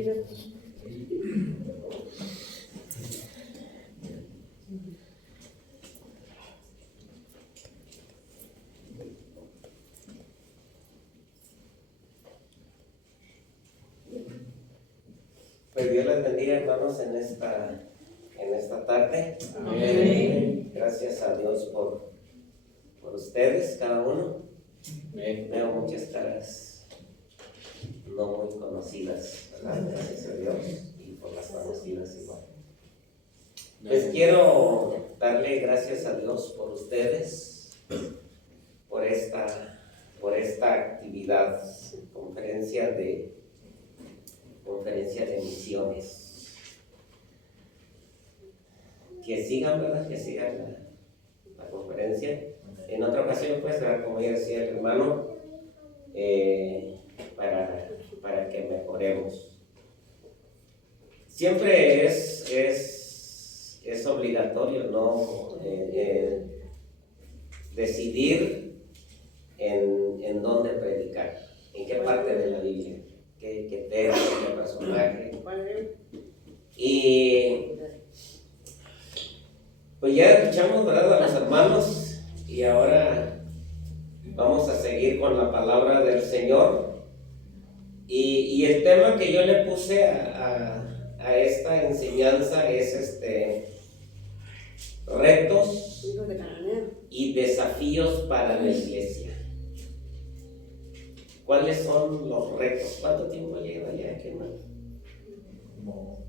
Pues Dios les bendiga, hermanos, en esta tarde. Amén. Gracias a Dios por ustedes, cada uno. Amén. Veo muchas caras no muy conocidas, ¿verdad? Gracias a Dios, y por las conocidas igual. Pues quiero darle gracias a Dios por ustedes, por esta actividad, conferencia de misiones. Que sigan, ¿verdad? Que sigan la conferencia. En otra ocasión, pues, como ya decía el hermano, para que mejoremos. Siempre es obligatorio, ¿no? Decidir en dónde predicar, en qué parte de la Biblia, qué tema, qué personaje. Y pues ya escuchamos, ¿verdad?, a los hermanos, y ahora vamos a seguir con la palabra del Señor. Y el tema que yo le puse a esta enseñanza es retos y desafíos para la iglesia. ¿Cuáles son los retos? ¿Cuánto tiempo lleva ya aquí, hermano? Como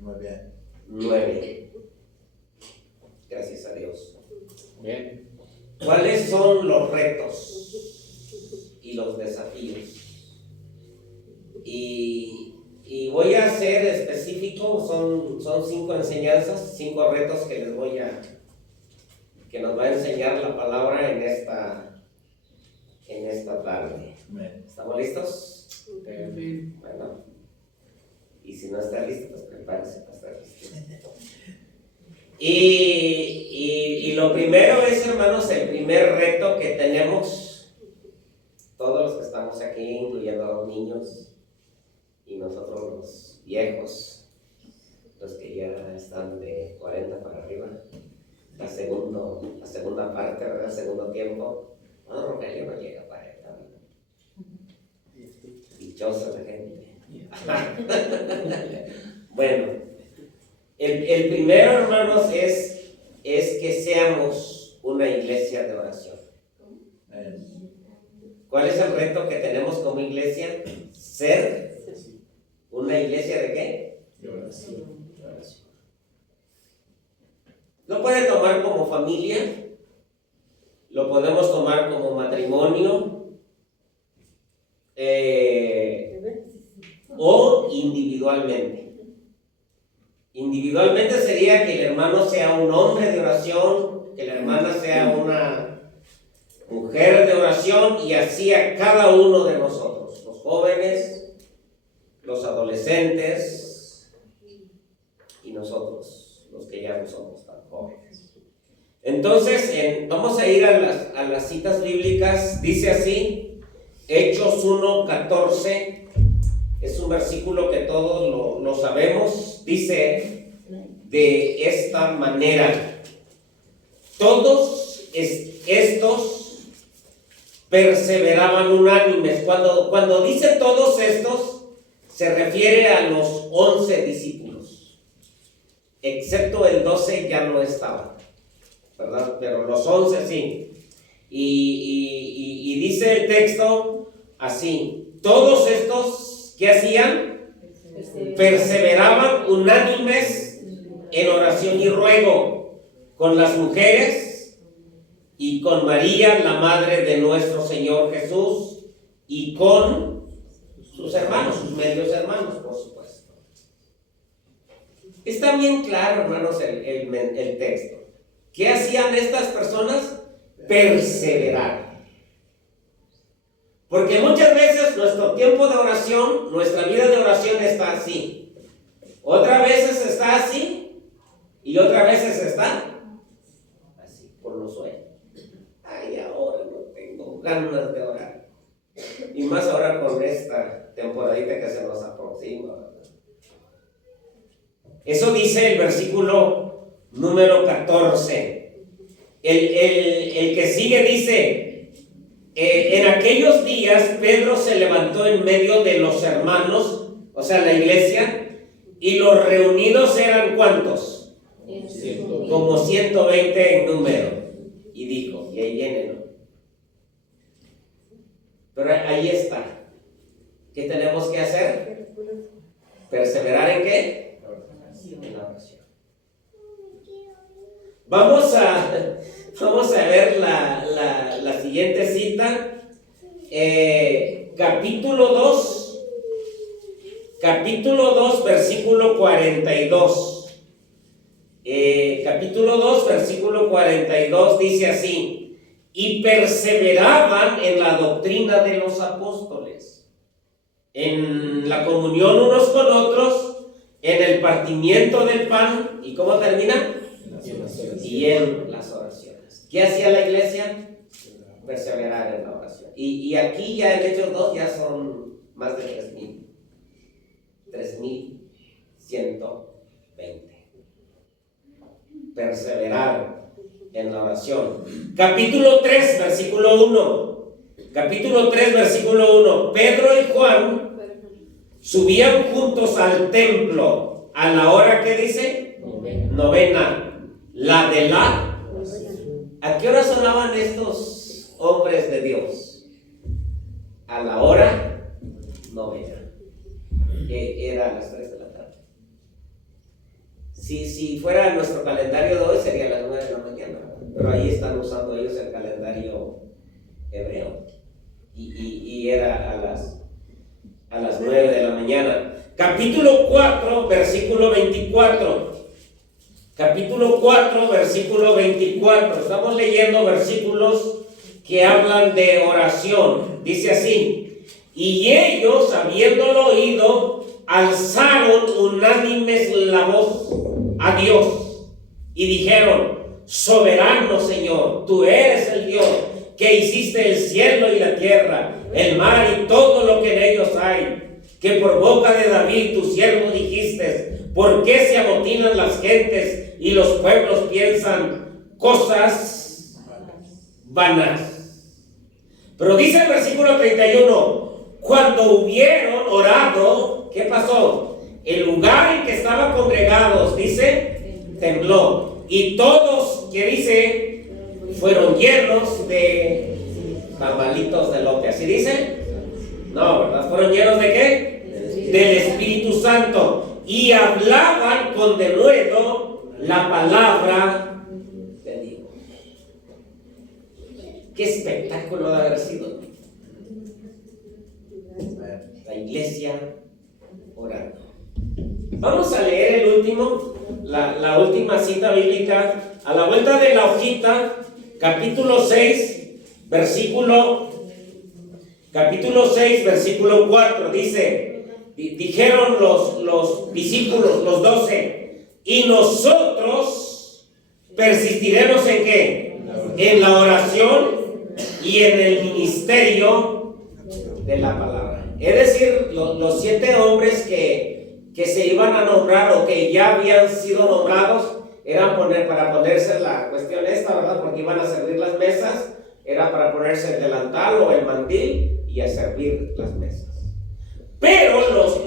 9 años. 9. Gracias a Dios. Bien. ¿Cuáles son los retos y los desafíos? Y voy a ser específico, son 5 enseñanzas, 5 retos que nos va a enseñar la palabra en esta tarde. Amén. ¿Estamos listos? Amén. Bueno, y si no está listo, pues prepárese para estar listo. Y lo primero es, hermanos, el primer reto que tenemos, todos los que estamos aquí, incluyendo a los niños y nosotros los viejos, los que ya están de 40 para arriba, la segunda parte, ¿verdad? El segundo tiempo. No, Rogelio no llega para él, ¿verdad? Dichosa la gente. Bueno, el primero, hermanos, es que seamos una iglesia de oración. ¿Cuál es el reto que tenemos como iglesia? Ser una iglesia ¿de qué? De oración. De oración. Lo puede tomar como familia, lo podemos tomar como matrimonio, o individualmente. Individualmente sería que el hermano sea un hombre de oración, que la hermana sea una mujer de oración, y así a cada uno de nosotros, los jóvenes, los adolescentes y nosotros, los que ya no somos tan jóvenes. Entonces, vamos a ir a las citas bíblicas. Dice así, Hechos 1:14. Es un versículo que todos lo sabemos. Dice de esta manera: todos estos perseveraban unánimes. Cuando dice todos estos, se refiere a los 11 discípulos, excepto el 12 ya no estaba, ¿verdad? Pero los 11 sí. Y dice el texto así: todos estos, ¿qué hacían? Perseveraban unánimes en oración y ruego con las mujeres y con María, la madre de nuestro Señor Jesús, y con sus hermanos, sus medios hermanos, por supuesto. Está bien claro, hermanos, el texto. ¿Qué hacían estas personas? Perseverar. Porque muchas veces nuestro tiempo de oración, nuestra vida de oración está así. Otras veces está así y otras veces está así, por los sueños. Ay, ahora no tengo ganas de orar. Y más ahora con esta temporadita que se nos aproxima, ¿verdad? Eso dice el versículo número 14. El que sigue dice, en aquellos días Pedro se levantó en medio de los hermanos, o sea, la iglesia, y los reunidos eran ¿cuántos? Como 120 en número. Y dijo, y ahí viene, ¿no? Pero ahí está. ¿Qué tenemos que hacer? ¿Perseverar en qué? En la oración. Vamos a ver la siguiente cita. Capítulo 2, versículo 42. Capítulo 2, versículo 42 dice así: y perseveraban en la doctrina de los apóstoles, en la comunión unos con otros, en el partimiento del pan, ¿y cómo termina? Y en las oraciones. ¿Qué hacía la iglesia? Perseverar en la oración. Y aquí ya en Hechos 2 ya son más de 3,120. Perseverar en la oración. Capítulo 3, versículo 1. Capítulo 3, versículo 1. Pedro y Juan subían juntos al templo a la hora que dice novena. La de la. ¿A qué hora sonaban estos hombres de Dios? A la hora novena, que era a las 3 de la tarde. Si fuera nuestro calendario de hoy sería a las 9 de la mañana, pero ahí están usando ellos el calendario hebreo y era a las 9 de la mañana. Capítulo 4, versículo 24. Capítulo 4, versículo 24. Estamos leyendo versículos que hablan de oración. Dice así: y ellos, habiéndolo oído, alzaron unánimes la voz a Dios y dijeron: soberano Señor, tú eres el Dios que hiciste el cielo y la tierra, el mar y todo lo que en ellos hay, que por boca de David tu siervo dijiste: ¿por qué se amotinan las gentes y los pueblos piensan cosas vanas? Pero dice el versículo 31, cuando hubieron orado, ¿qué pasó? El lugar en que estaban congregados, dice, tembló. Y todos, ¿qué dice? Fueron llenos de tamalitos de lote. ¿Así dice? No, ¿verdad? ¿Fueron llenos de qué? Del Espíritu Santo. Y hablaban con denuedo la palabra de Dios. Qué espectáculo de haber sido la iglesia orando. Vamos a leer el último, la última cita bíblica a la vuelta de la hojita, capítulo 6, versículo 4. Dice: dijeron los discípulos, los 12, y nosotros persistiremos ¿en qué? En la oración y en el ministerio de la palabra. Es decir, los 7 hombres que se iban a nombrar o que ya habían sido nombrados eran para ponerse la cuestión esta, ¿verdad? Porque iban a servir las mesas, era para ponerse el delantal o el mandil y a servir las mesas. Pero los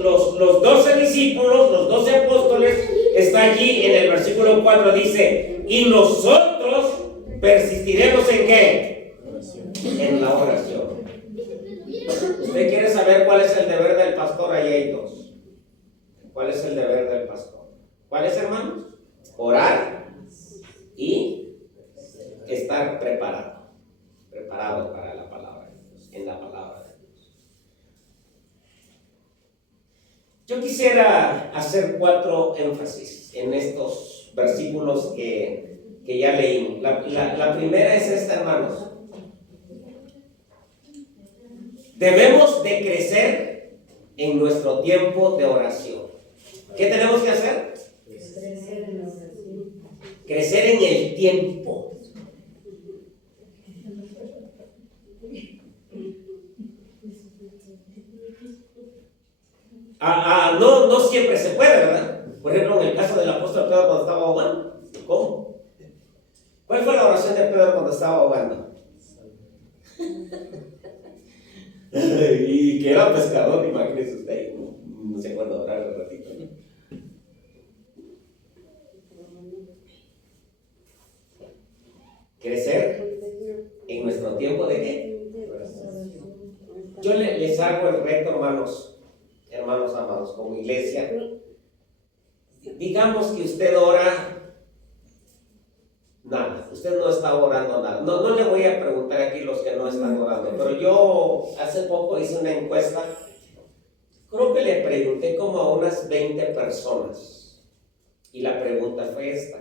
12 discípulos, los 12 apóstoles, está allí en el versículo 4, dice: y nosotros persistiremos ¿en qué? En la oración. ¿Usted quiere saber cuál es el deber del pastor? Ahí hay 2. ¿Cuál es el deber del pastor? ¿Cuál es, hermanos? Orar y estar preparado para la palabra de Dios, en la palabra de Dios. Yo quisiera hacer 4 énfasis en estos versículos que ya leímos. La primera es esta, hermanos. Debemos de crecer en nuestro tiempo de oración. ¿Qué tenemos que hacer? Crecer en el tiempo. No siempre se puede, ¿verdad? Por ejemplo, en el caso del apóstol Pedro cuando estaba ahogando, ¿cómo? ¿Cuál fue la oración de Pedro cuando estaba ahogando? Y que era pescador, imagínese usted, no se acuerda orar un ratito, ¿no? Crecer en nuestro tiempo de qué? Yo les hago el reto, hermanos amados, como iglesia. Digamos que usted ora nada, usted no está orando nada. No le voy a preguntar aquí los que no están orando, pero yo hace poco hice una encuesta. Creo que le pregunté como a unas 20 personas y la pregunta fue esta: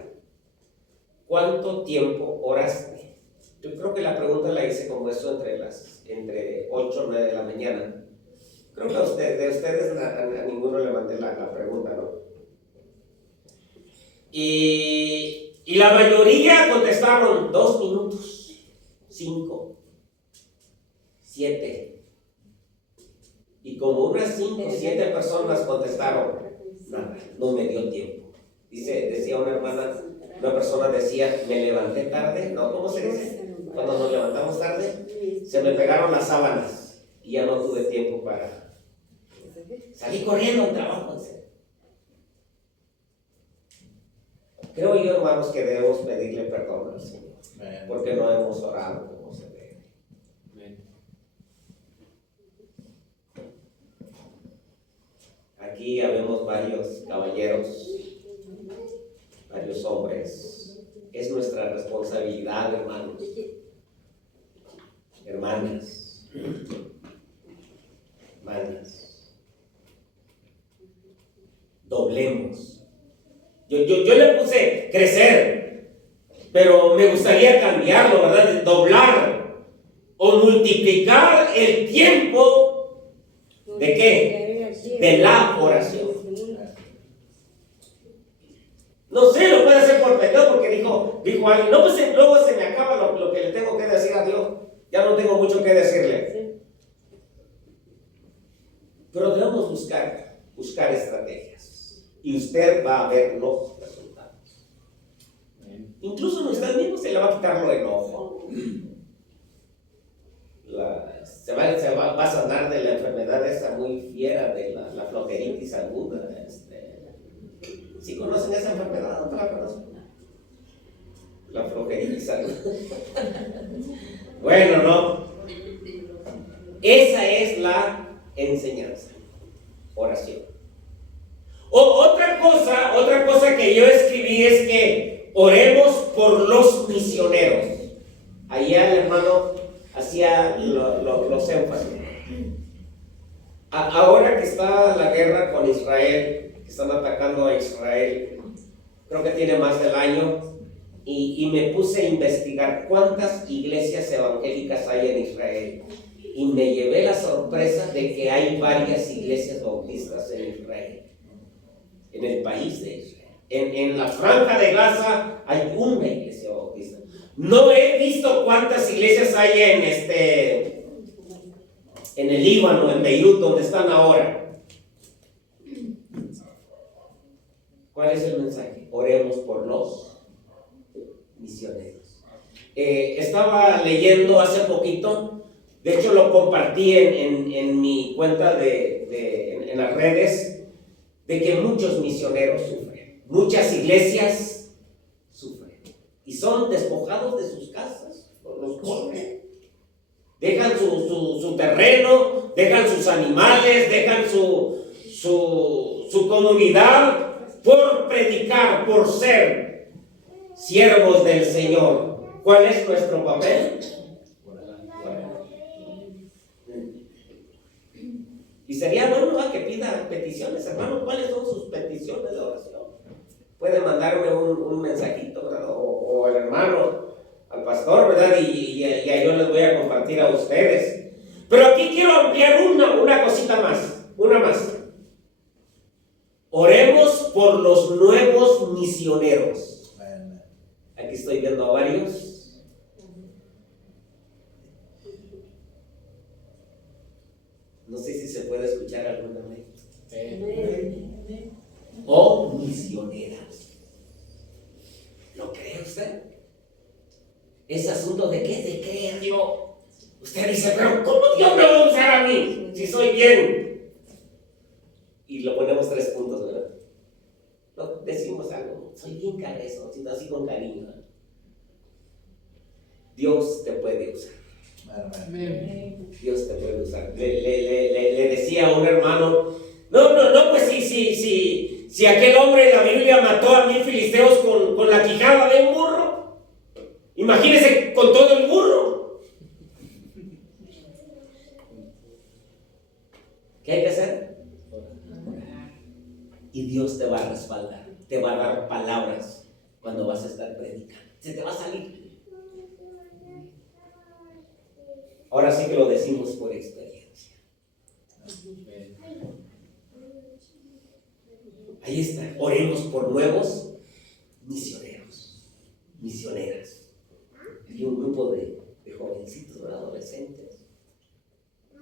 ¿cuánto tiempo oraste? Yo creo que la pregunta la hice como eso entre 8 o 9 de la mañana. Creo que de ustedes a ninguno le mandé la pregunta, ¿no? Y la mayoría contestaron 2 minutos, 5, 7. Y como unas 5 o 7 personas contestaron, nada, no me dio tiempo. Decía una persona decía, me levanté tarde, ¿no? ¿Cómo se dice? Cuando nos levantamos tarde, se me pegaron las sábanas y ya no tuve tiempo para salir corriendo al trabajo. Creo yo, hermanos, que debemos pedirle perdón al Señor, porque no hemos orado como se debe. Aquí habemos varios caballeros, varios hombres. Es nuestra responsabilidad, hermanos, hermanas. Doblemos. Yo le puse crecer, pero me gustaría cambiarlo, ¿verdad? De doblar o multiplicar el tiempo ¿de qué? De la oración. No sé, lo puede hacer por pecado porque dijo alguien, no, pues luego se me acaba lo que le tengo que decir a Dios. Ya no tengo mucho que decirle. Pero debemos buscar estrategias. Y usted va a ver los resultados. Incluso usted mismo se le va a quitar lo enojo. Se va a sanar de la enfermedad esa muy fiera de la flojeritis aguda. ¿Sí conocen esa enfermedad? ¿No la conocen? La flojeritis aguda. Bueno, no. Esa es la enseñanza. Oración. Otra cosa que yo escribí es que oremos por los misioneros. Allá el hermano hacía los énfasis. Ahora que está la guerra con Israel, que están atacando a Israel, creo que tiene más del año, y me puse a investigar cuántas iglesias evangélicas hay en Israel. Y me llevé la sorpresa de que hay varias iglesias bautistas en Israel. En el país de Israel. En la franja de Gaza hay una iglesia bautista. No he visto cuántas iglesias hay en el Líbano, en Beirut, donde están ahora. ¿Cuál es el mensaje? Oremos por los misioneros. Estaba leyendo hace poquito, de hecho lo compartí en mi cuenta en las redes, de que muchos misioneros sufren, muchas iglesias sufren y son despojados de sus casas, los corren, dejan su terreno, dejan sus animales, dejan su comunidad por predicar, por ser siervos del Señor. ¿Cuál es nuestro papel? Y sería bueno que pida peticiones, hermano. ¿Cuáles son sus peticiones de oración? Puede mandarme un mensajito, ¿verdad? O al hermano, al pastor, ¿verdad? Y yo les voy a compartir a ustedes. Pero aquí quiero ampliar una cosita más, una más. Oremos por los nuevos misioneros. Aquí estoy viendo a varios. No sé si se puede escuchar alguna vez. o misioneras. ¿Lo cree usted? ¿Es asunto de qué? De creerlo. Usted dice, pero ¿cómo Dios me va a usar a mí si soy bien? Y lo ponemos 3 puntos, ¿verdad? No, decimos algo, soy bien cabezón, así con cariño. Dios te puede usar. Amén. Dios te puede usar. Le decía a un hermano, no, pues si aquel hombre en la Biblia mató a 1000 filisteos con la quijada de un burro, imagínese con todo el burro. ¿Qué hay que hacer? Y Dios te va a respaldar, te va a dar palabras cuando vas a estar predicando. Se te va a salir. Ahora sí que lo decimos por experiencia. Ahí está. Oremos por nuevos misioneros, misioneras. Hay un grupo de jovencitos, ¿verdad? Adolescentes.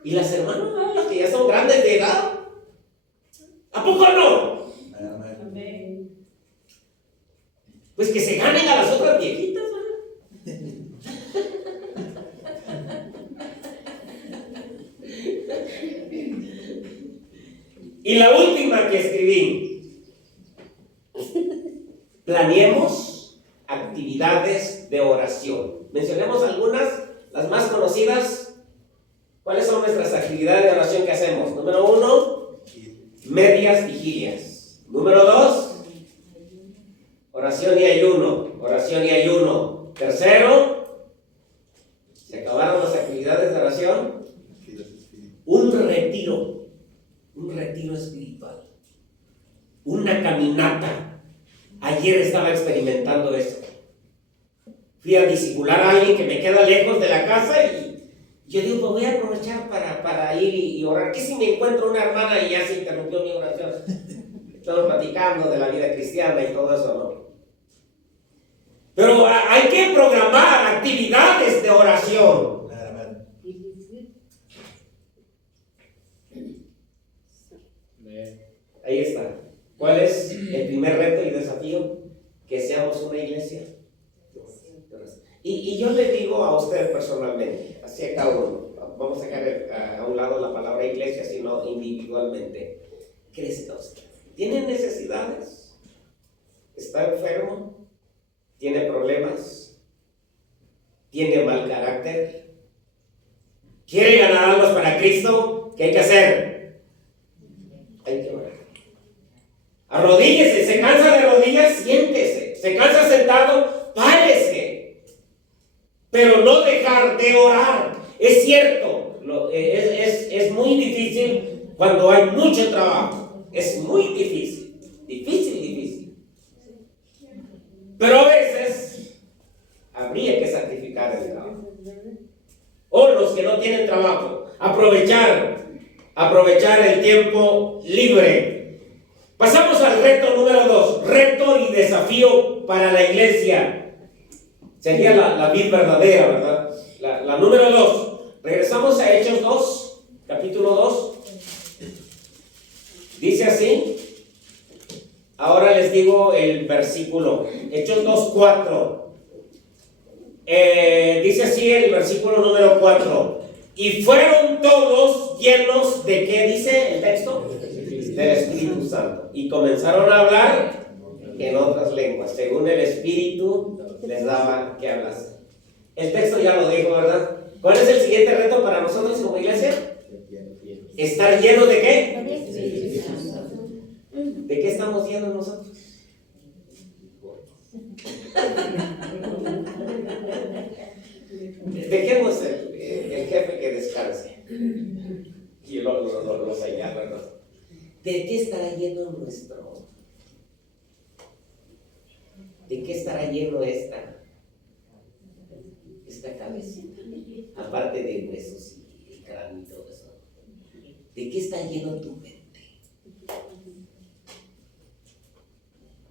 Y las hermanas, ¿verdad? Las que ya son grandes de edad. ¿A poco no? Amén. Pues que se ganen a las otras viejitas, ¿verdad? Y la última que escribí: planeemos actividades de oración. Mencionemos algunas, las más conocidas. ¿Cuáles son nuestras actividades de oración que hacemos? Número 1, medias vigilias. Número 2, oración y ayuno. Oración y ayuno. Tercero, se acabaron las actividades de oración. Un retiro espiritual, una caminata. Ayer estaba experimentando eso. Fui a discipular a alguien que me queda lejos de la casa y yo digo, pues voy a aprovechar para ir y orar. ¿Qué si me encuentro una hermana y ya se interrumpió mi oración? Estamos platicando de la vida cristiana y todo eso, ¿no? Pero hay que programar actividades de oración. Ahí está. ¿Cuál es el primer reto y desafío? Que seamos una iglesia. Y yo le digo a usted personalmente, así a cada uno, vamos a sacar a un lado la palabra iglesia, sino individualmente. Crezca usted. ¿Tiene necesidades? ¿Está enfermo? ¿Tiene problemas? ¿Tiene mal carácter? ¿Quiere ganar almas para Cristo? ¿Qué hay que hacer? Hay que orar. Arrodíllese. ¿Se cansa de rodillas? Siéntese. ¿Se cansa sentado? Párese. Pero no dejar de orar. Es cierto, es muy difícil cuando hay mucho trabajo. Es muy difícil. Difícil. Pero a veces habría que sacrificar el trabajo. O los que no tienen trabajo, aprovechar el tiempo libre. Pasamos al reto número 2, reto y desafío para la iglesia. Sería la vida verdadera, ¿verdad? La número 2. Regresamos a Hechos 2, capítulo 2. Dice así. Ahora les digo el versículo. Hechos 2:4. Dice así el versículo número 4. Y fueron todos llenos de ¿qué dice el texto? Del Espíritu Santo. Y comenzaron a hablar en otras lenguas, según el Espíritu les daba que hablasen. El texto ya lo dijo, ¿verdad? ¿Cuál es el siguiente reto para nosotros como iglesia? ¿Estar llenos de qué? ¿De qué estamos llenos nosotros? Dejemos el jefe que descanse. Y lo señala, ¿verdad? ¿De qué estará lleno nuestro? ¿De qué estará lleno esta cabecita? Aparte de huesos y el cráneo y todo eso. ¿De qué está lleno tu mente?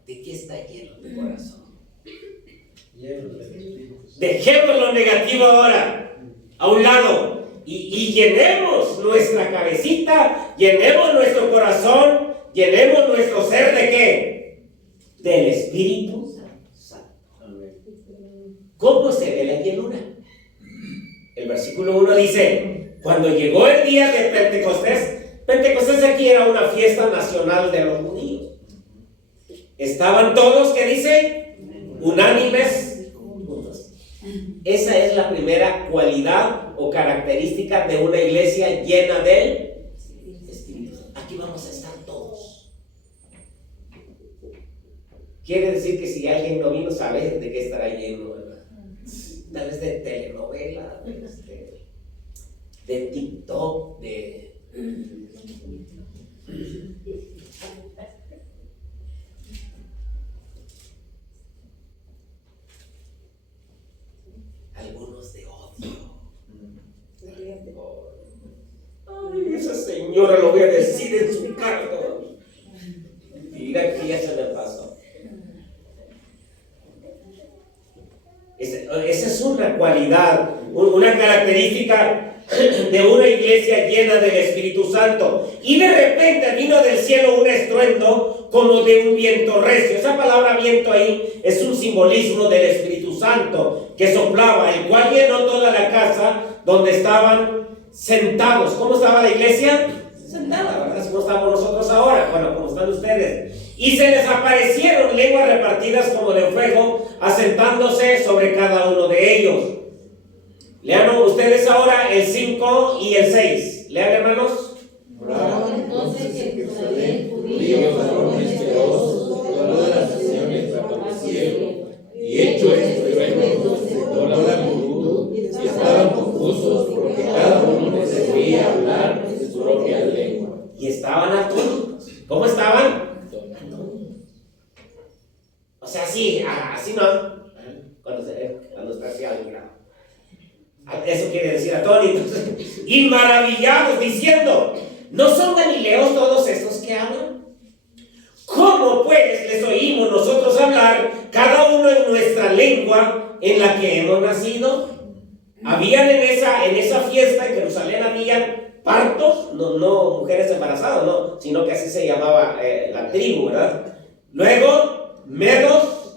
¿De qué está lleno tu corazón? Dejemos lo negativo ahora a un lado y llenemos nuestra cabecita, llenemos nuestro corazón llenemos nuestro ser ¿de qué? Del Espíritu Santo. ¿Cómo se ve la llenura? El versículo 1 dice, cuando llegó el día de Pentecostés aquí era una fiesta nacional de los judíos. Estaban todos, ¿qué dice? Unánimes juntos. Esa es la primera cualidad o característica de una iglesia llena del Espíritu. Aquí vamos a estar todos. Quiere decir que si alguien no vino, sabe de qué estará lleno, ¿verdad? Tal vez de telenovela, de TikTok, de... algunos de odio. Ay, esa señora lo voy a decir en su cara. Mira que ya se me pasó. Esa es una cualidad, una característica de una iglesia llena del Espíritu Santo. Y de repente vino del cielo un estruendo como de un viento recio. Esa palabra viento ahí es un simbolismo del Espíritu Santo que soplaba, el cual llenó toda la casa donde estaban sentados. ¿Cómo estaba la iglesia? Sentada, ¿verdad? ¿Cómo estamos nosotros ahora? Bueno, ¿cómo están ustedes? Y se les aparecieron lenguas repartidas como de fuego, asentándose sobre cada uno de ellos. Lean ustedes ahora el 5 y el 6. Lean, hermanos. Entonces en Jerusalén, judíos, varones piadosos, de todas las naciones aparecieron, y hecho estruendo se sentó la multitud, y estaban confusos, porque cada uno les debía hablar en su propia lengua. Y estaban atónitos. ¿Cómo estaban? O sea, así no. Cuando está así algo grave. Eso quiere decir atónitos. Y maravillados, diciendo, ¿no son galileos todos estos que hablan? ¿Cómo pues les oímos nosotros hablar, cada uno en nuestra lengua en la que hemos nacido? Habían en esa fiesta en Jerusalén, habían partos, no mujeres embarazadas, no, sino que así se llamaba la tribu, ¿verdad? Luego medos,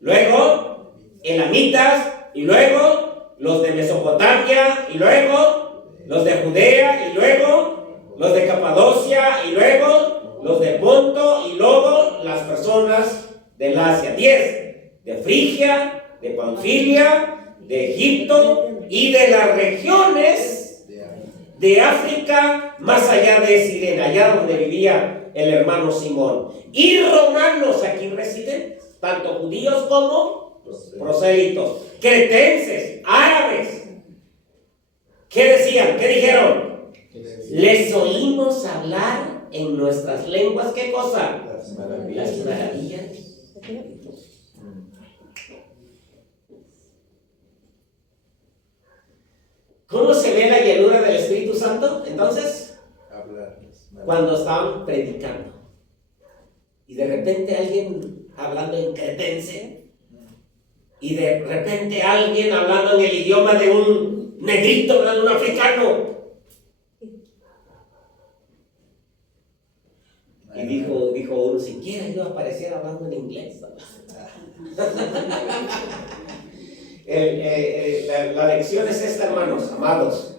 luego elamitas, y luego los de Mesopotamia, y luego los de Judea, y luego los de Capadocia, y luego los de Ponto, y luego las personas del Asia. 10 de Frigia, de Panfilia, de Egipto y de las regiones de África, más allá de Sirene, allá donde vivía el hermano Simón. Y romanos aquí residentes, tanto judíos como prosélitos, cretenses, árabes. ¿Qué decían? ¿Qué dijeron? Les oímos hablar en nuestras lenguas. ¿Qué cosa? Las maravillas. Las maravillas. ¿Cómo se ve la llenura del Espíritu Santo? Entonces, cuando estaban predicando y de repente alguien hablando en cretense y de repente alguien hablando en el idioma de un negrito, de un africano, y dijo uno, siquiera yo apareciera hablando en inglés. La lección es esta, hermanos amados.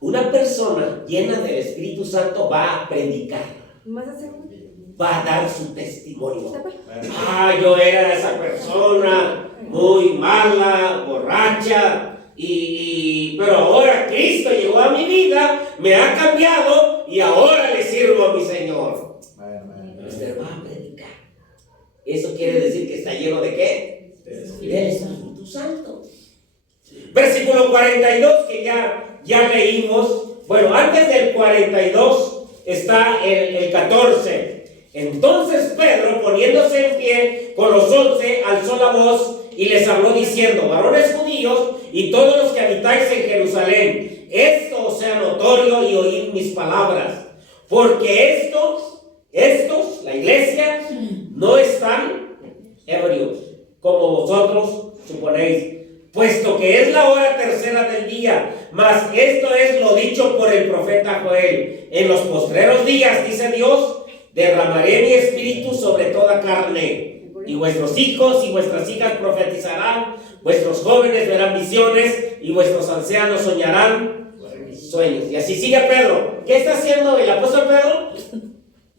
Una persona llena del Espíritu Santo va a predicar, va a dar su testimonio. Yo era esa persona muy mala, borracha, pero ahora Cristo llegó a mi vida, me ha cambiado y ahora le sirvo a mi Señor. Usted va a predicar. Eso quiere decir que está lleno de ¿qué? Del Espíritu Santo. Versículo 42 que ya leímos. Bueno, antes del 42 está el 14. Entonces Pedro, poniéndose en pie con los 11, alzó la voz y les habló diciendo: varones judíos y todos los que habitáis en Jerusalén, esto os sea notorio y oíd mis palabras, porque estos, la iglesia, no están ebrios, como vosotros suponéis, puesto que es la hora tercera del día. Mas esto es lo dicho por el profeta Joel: en los postreros días, dice Dios, derramaré mi espíritu sobre toda carne, y vuestros hijos y vuestras hijas profetizarán, vuestros jóvenes verán visiones, y vuestros ancianos soñarán sueños. Y así sigue Pedro. ¿Qué está haciendo el apóstol Pedro?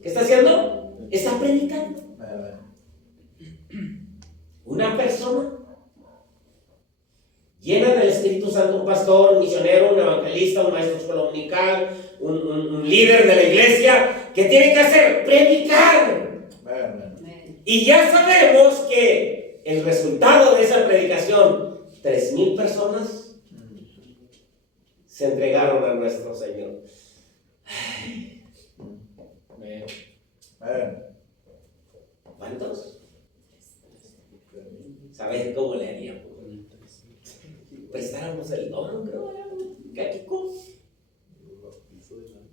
¿Qué está haciendo? Está predicando. Una persona llena del Espíritu Santo, un pastor, un misionero, un evangelista, un maestro de escuela dominical, un líder de la iglesia, ¿qué tiene que hacer? Predicar. Y ya sabemos que el resultado de esa predicación, 3,000 personas se entregaron a nuestro Señor. ¿Cuántos? ¿Sabes cómo le haríamos? Prestáramos el don, creo, Cachico.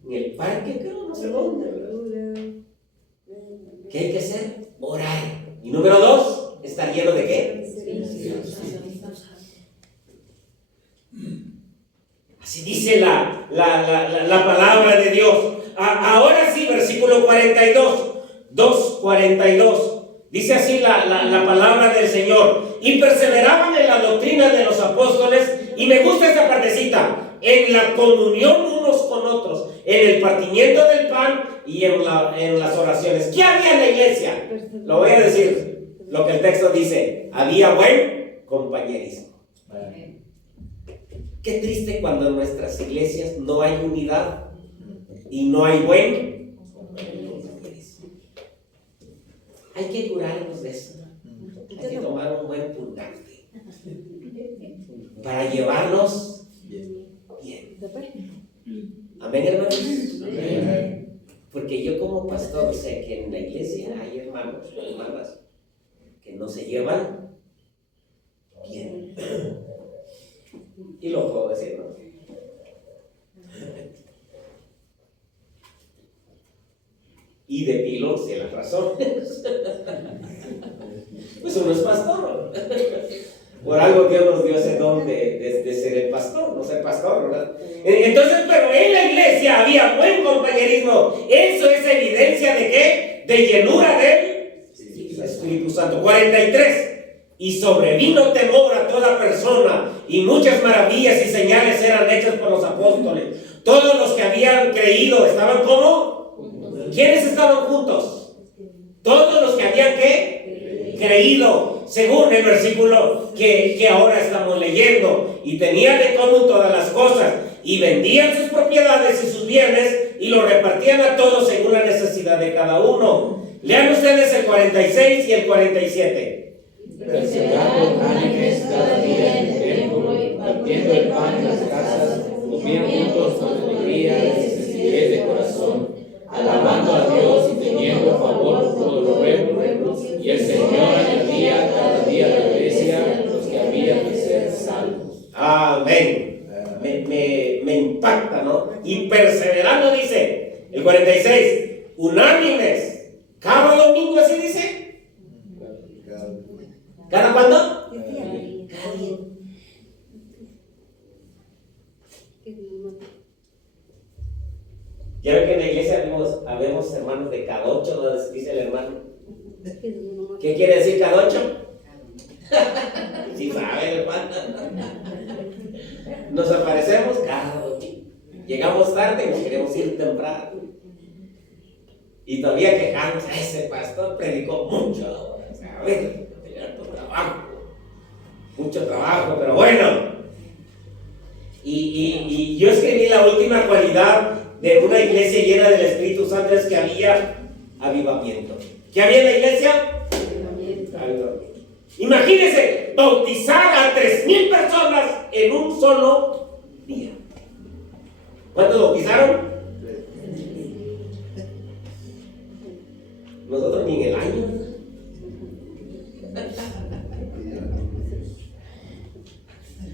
En el parque, creo, no sé dónde. ¿Qué hay que hacer? Orar. Y número 2, estar lleno de ¿qué? Así dice la palabra de Dios. Ahora sí, versículo 42, 2:42. Dice así la palabra del Señor: y perseveraban en la doctrina de los apóstoles, y me gusta esta partecita, en la comunión unos con otros, en el partimiento del pan y en las oraciones. ¿Qué había en la iglesia? Lo voy a decir, lo que el texto dice: había buen compañerismo. Qué triste cuando en nuestras iglesias no hay unidad y no hay buen compañerismo. Hay que curarnos de eso. Hay que tomar un buen purgante para llevarnos bien. Amén, hermanos. Amén. Porque yo como pastor sé que en la iglesia hay hermanos o hermanas que no se llevan bien. Y lo puedo decir, ¿no? Y de pilón sé las razones. Pues uno es pastor. Por algo Dios nos dio ese don de ser el pastor, no ser pastor, ¿verdad? Entonces, pero en la iglesia había buen compañerismo. Eso es evidencia de ¿qué? De llenura del Espíritu Santo. 43. Y sobrevino temor a toda persona, y muchas maravillas y señales eran hechas por los apóstoles. Todos los que habían creído estaban ¿cómo? ¿Quiénes estaban juntos? Todos los que habían ¿qué? Creído, según el versículo que ahora estamos leyendo. Y tenían en común todas las cosas, y vendían sus propiedades y sus bienes, y lo repartían a todos según la necesidad de cada uno. Lean ustedes el 46 y el 47. Perseverando unánimes cada día en el templo, partiendo el pan en las casas, comían juntos con alegría y sencillez de corazón, alabando a Dios y teniendo favor por todo el pueblo, y el Señor añadía cada día a la iglesia los que habían de ser salvos. Amén. Me impacta, ¿no? Y perseverando, dice el 46, unánimes, cada domingo, así dice. ¿Cada cuándo? Cada día. Ya ven que en la iglesia habemos hermanos de cada 8, dice el hermano. ¿Qué quiere decir cada 8? Si sabe, hermano. Nos aparecemos cada domingo. Llegamos tarde y nos queremos ir temprano. Y todavía quejamos: ese pastor predicó mucho. A ver, mucho trabajo, pero bueno. Y yo escribí la última cualidad de una iglesia llena del Espíritu Santo: es que había avivamiento. ¿Qué había en la iglesia? Avivamiento. Imagínense bautizar a 3,000 personas en un solo día. ¿Cuántos bautizaron? Nosotros ni en el año.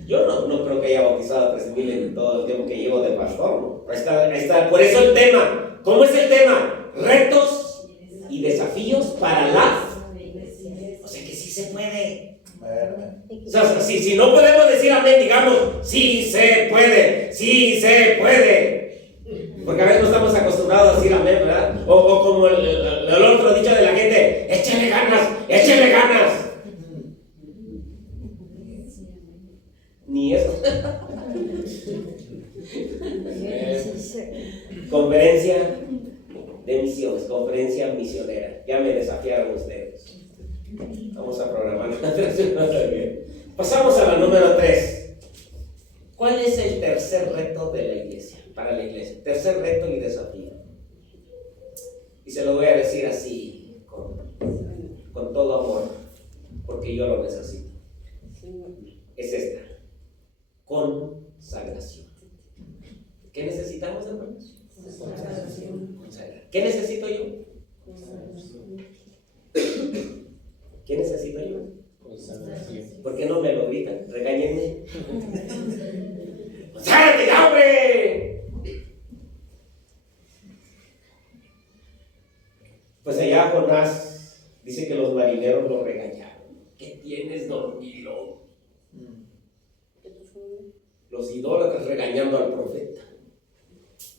Yo no creo que haya bautizado a 3,000 en todo el tiempo que llevo de pastor. Ahí está. Por eso el tema. ¿Cómo es el tema? Retos y desafíos para la. O sea que sí se puede. O sea, si no podemos decir amén, digamos, sí se puede, sí se puede. Porque a veces no estamos acostumbrados a decir amén, ¿verdad? O como el otro dicho de la gente, échale ganas, échale ganas. Ni eso. Conferencia de misiones, conferencia misionera. Ya me desafiaron ustedes. Vamos a programar. Pasamos a la número 3. ¿Cuál es el tercer reto de la iglesia? Para la iglesia. Tercer reto y desafío. Y se lo voy a decir así, con todo amor, porque yo lo necesito. Es esta. Consagración. ¿Qué necesitamos, hermanos? Consagración. ¿Qué necesito yo? ¿Qué necesito yo? Consagración. ¿Por qué no me lo gritan? Regáñenme. ¡Conságrate ya, hombre! Pues allá Jonás dice que los marineros lo regañaron. ¿Qué tienes dormido? Los idólatras regañando al profeta.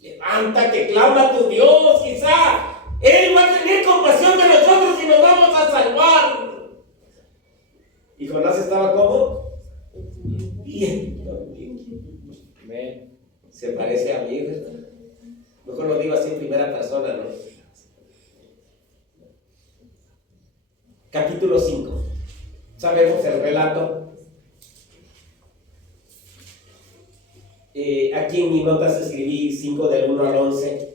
Levántate, clama a tu Dios, quizá Él va a tener compasión de nosotros y nos vamos a salvar. ¿Y Jonás estaba cómo? Bien dormido. Se parece a mí, ¿verdad? Mejor lo digo así en primera persona, ¿no? Capítulo 5. Sabemos el relato. Aquí en mis notas escribí 5 del 1 al 11.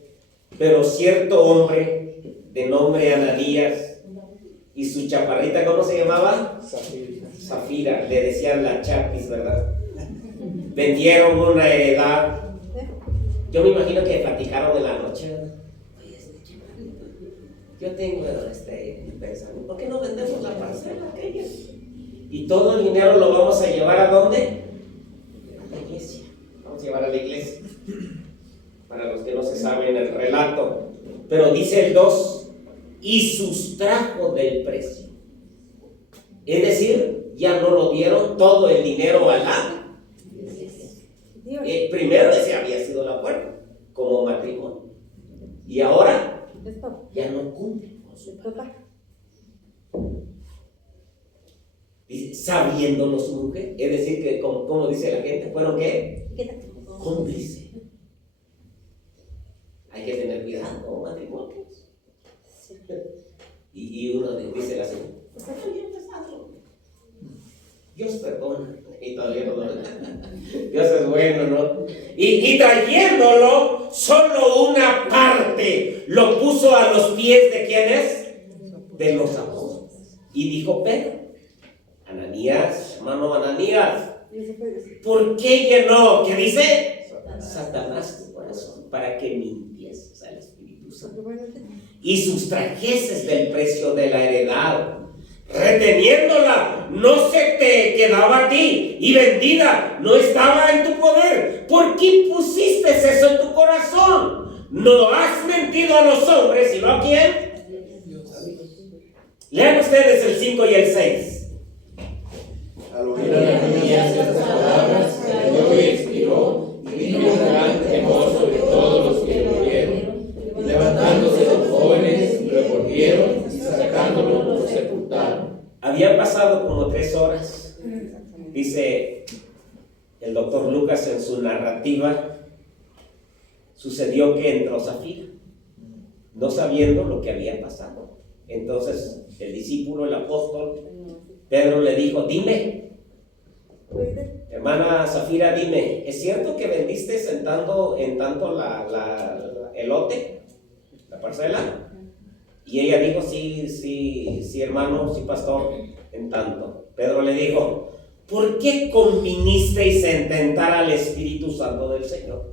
Pero cierto hombre de nombre Ananías y su chaparrita, ¿cómo se llamaba? Zafira, le decían la chapis, ¿verdad? Vendieron una heredad. Yo me imagino que platicaron en la noche, ¿verdad? Oye, yo tengo pensamiento, ¿por qué no vendemos la parcela aquella? Y todo el dinero lo vamos a llevar ¿a dónde? A la iglesia. Vamos a llevar a la iglesia. Para los que no se saben el relato. Pero dice el 2, y sustrajo del precio. Es decir, ya no lo dieron todo el dinero a la iglesia. Primero ese había sido el acuerdo, como matrimonio. Y ahora ya no cumple con su papá. Dice, sabiéndolo su mujer. Es decir, que como dice la gente, ¿fueron qué? Cómplices. Hay que tener cuidado con matrimonios. Y uno dice la señora, está bien pesado. Dios perdona. Y todavía no. Dios es bueno, ¿no? Y trayéndolo, solo una parte lo puso a los pies de ¿quiénes? De los apóstoles. Y dijo Pedro, Ananías, hermano Ananías, ¿por qué llenó? ¿Qué dice? Satanás tu corazón, para que mintiese al Espíritu Santo y sustrajeses del precio de la heredad, reteniéndola, no se te quedaba a ti, y vendida no estaba en tu poder. ¿Por qué pusiste eso en tu corazón? No has mentido a los hombres, sino ¿a quién? Lean ustedes el 5 y el 6. Al oír Ananías estas palabras, cayó y expiró, y vino un gran temor sobre todos los que lo oyeron. Y levantándose los jóvenes, lo envolvieron y sacándolo, lo sepultaron. Habían pasado como 3 horas. Dice el doctor Lucas en su narrativa, sucedió que entró Zafira, no sabiendo lo que había pasado. Entonces el discípulo, el apóstol Pedro le dijo, dime, hermana Zafira, dime, ¿es cierto que vendiste en tanto el lote, la parcela? Y ella dijo, sí, hermano, sí, pastor, en tanto. Pedro le dijo, ¿por qué convinisteis en tentar al Espíritu Santo del Señor?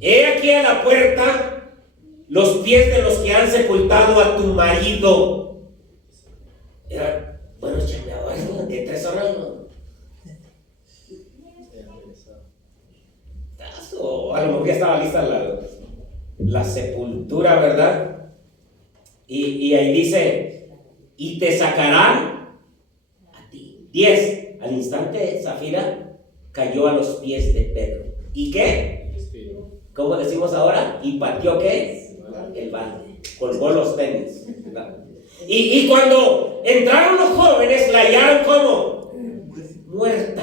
He aquí a la puerta los pies de los que han sepultado a tu marido. Era, bueno, chambeado, en 3 horas no. O a lo mejor ya estaba lista la sepultura, ¿verdad? Y ahí dice, y te sacarán 10. Al instante Zafira cayó a los pies de Pedro. ¿Y qué? ¿Cómo decimos ahora? ¿Y pateó qué? El balde. Colgó los tenis. Y cuando entraron los jóvenes, la hallaron como muerta.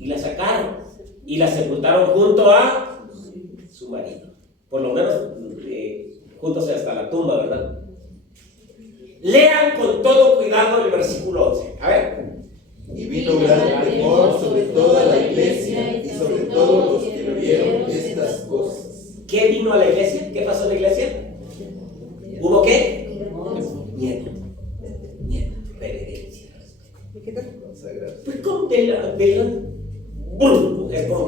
Y la sacaron. Y la sepultaron junto a su marido. Por lo menos juntos hasta la tumba, ¿verdad? Lean con todo cuidado el versículo 11. A ver. Y vino gran temor sobre toda la iglesia y sobre todos los que vieron estas cosas. ¿Qué vino a la iglesia? ¿Qué pasó en la iglesia? ¿Hubo qué? Miedo. Miedo. Reverencia. Pues como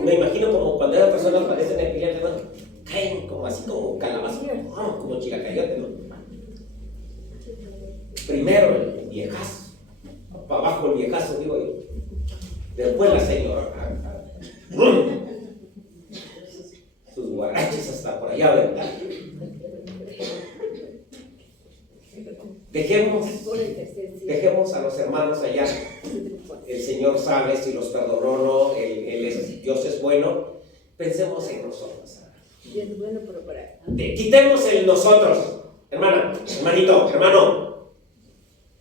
me imagino como cuando esas personas padecen epilepsia, ¿no? Caen como así como calabaza, como chilacayote, ¿no? Primero el viejazo, para abajo el viejazo, digo yo. Después la señora. Sus guaraches hasta por allá, ¿verdad? Dejemos a los hermanos allá. El Señor sabe si los perdonó o no. Dios es bueno. Pensemos en nosotros. Es bueno, pero para... Quitemos el nosotros. Hermana, hermanito, hermano.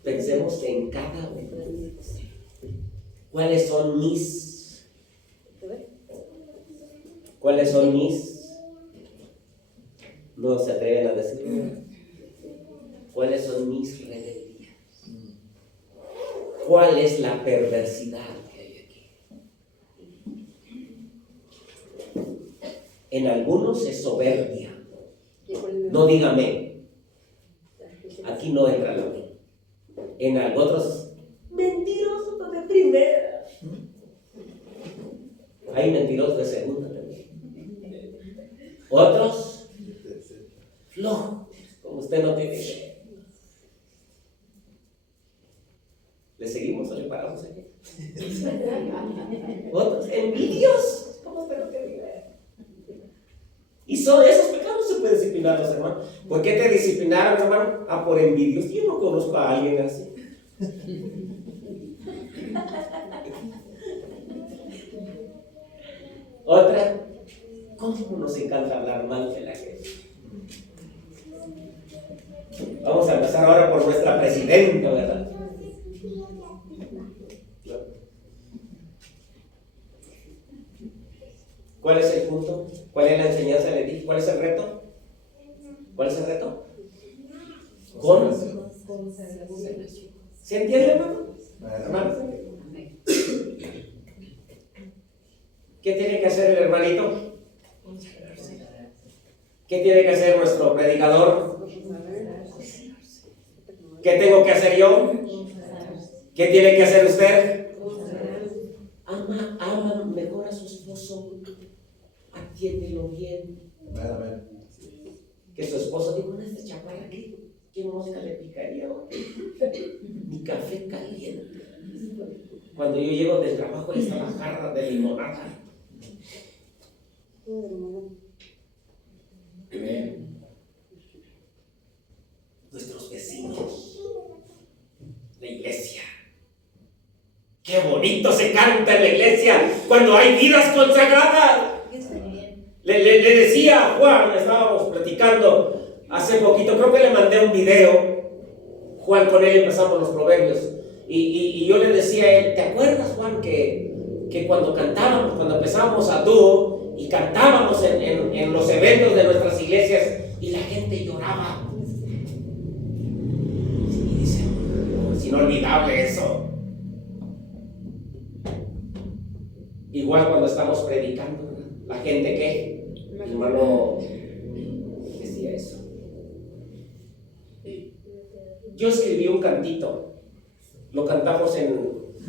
Pensemos en cada uno. ¿Cuáles son mis? ¿Cuáles son mis? No se atreven a decirlo. ¿Cuáles son mis rebeldías? ¿Cuál es la perversidad que hay aquí? En algunos es soberbia. No dígame. Aquí no entra la ley. En otros, mentiroso de primera. Hay mentirosos de segunda también. Otros, flojos, como usted no tiene idea. ¿Le seguimos o le paramos aquí? Otros, envidiosos, como usted no tiene idea. Y son esos pecados se puede disciplinarlos, hermano. ¿Por qué te disciplinaron, hermano? Por envidiosos. Yo no conozco a alguien así. Otra, ¿cómo nos encanta hablar mal de la gente? Vamos a empezar ahora por nuestra presidenta, ¿verdad? ¿Cuál es el punto? ¿Cuál es la enseñanza de ti? ¿Cuál es el reto? ¿Cuál es el reto? ¿Se entiende, hermano? Hermano. ¿Qué tiene que hacer el hermanito? ¿Qué tiene que hacer nuestro predicador? ¿Qué tengo que hacer yo? ¿Qué tiene que hacer usted? Ama mejor a su esposo. Atiéndelo bien. Que su esposo dijo, esta chaparra, ¿qué mosca le picaría hoy? Mi café caliente. Cuando yo llego del trabajo, está la jarra de limonada. Nuestros vecinos, la iglesia. ¡Qué bonito se canta en la iglesia cuando hay vidas consagradas! Le decía a Juan, estábamos platicando hace poquito, creo que le mandé un video. Juan, con él empezamos los proverbios. Y yo le decía a él, ¿te acuerdas, Juan, que cuando cantábamos, cuando empezábamos a dúo y cantábamos en los eventos de nuestras iglesias y la gente lloraba? Y dice, es inolvidable eso. Igual cuando estamos predicando, la gente que, mi hermano decía eso. Yo escribí un cantito, lo cantamos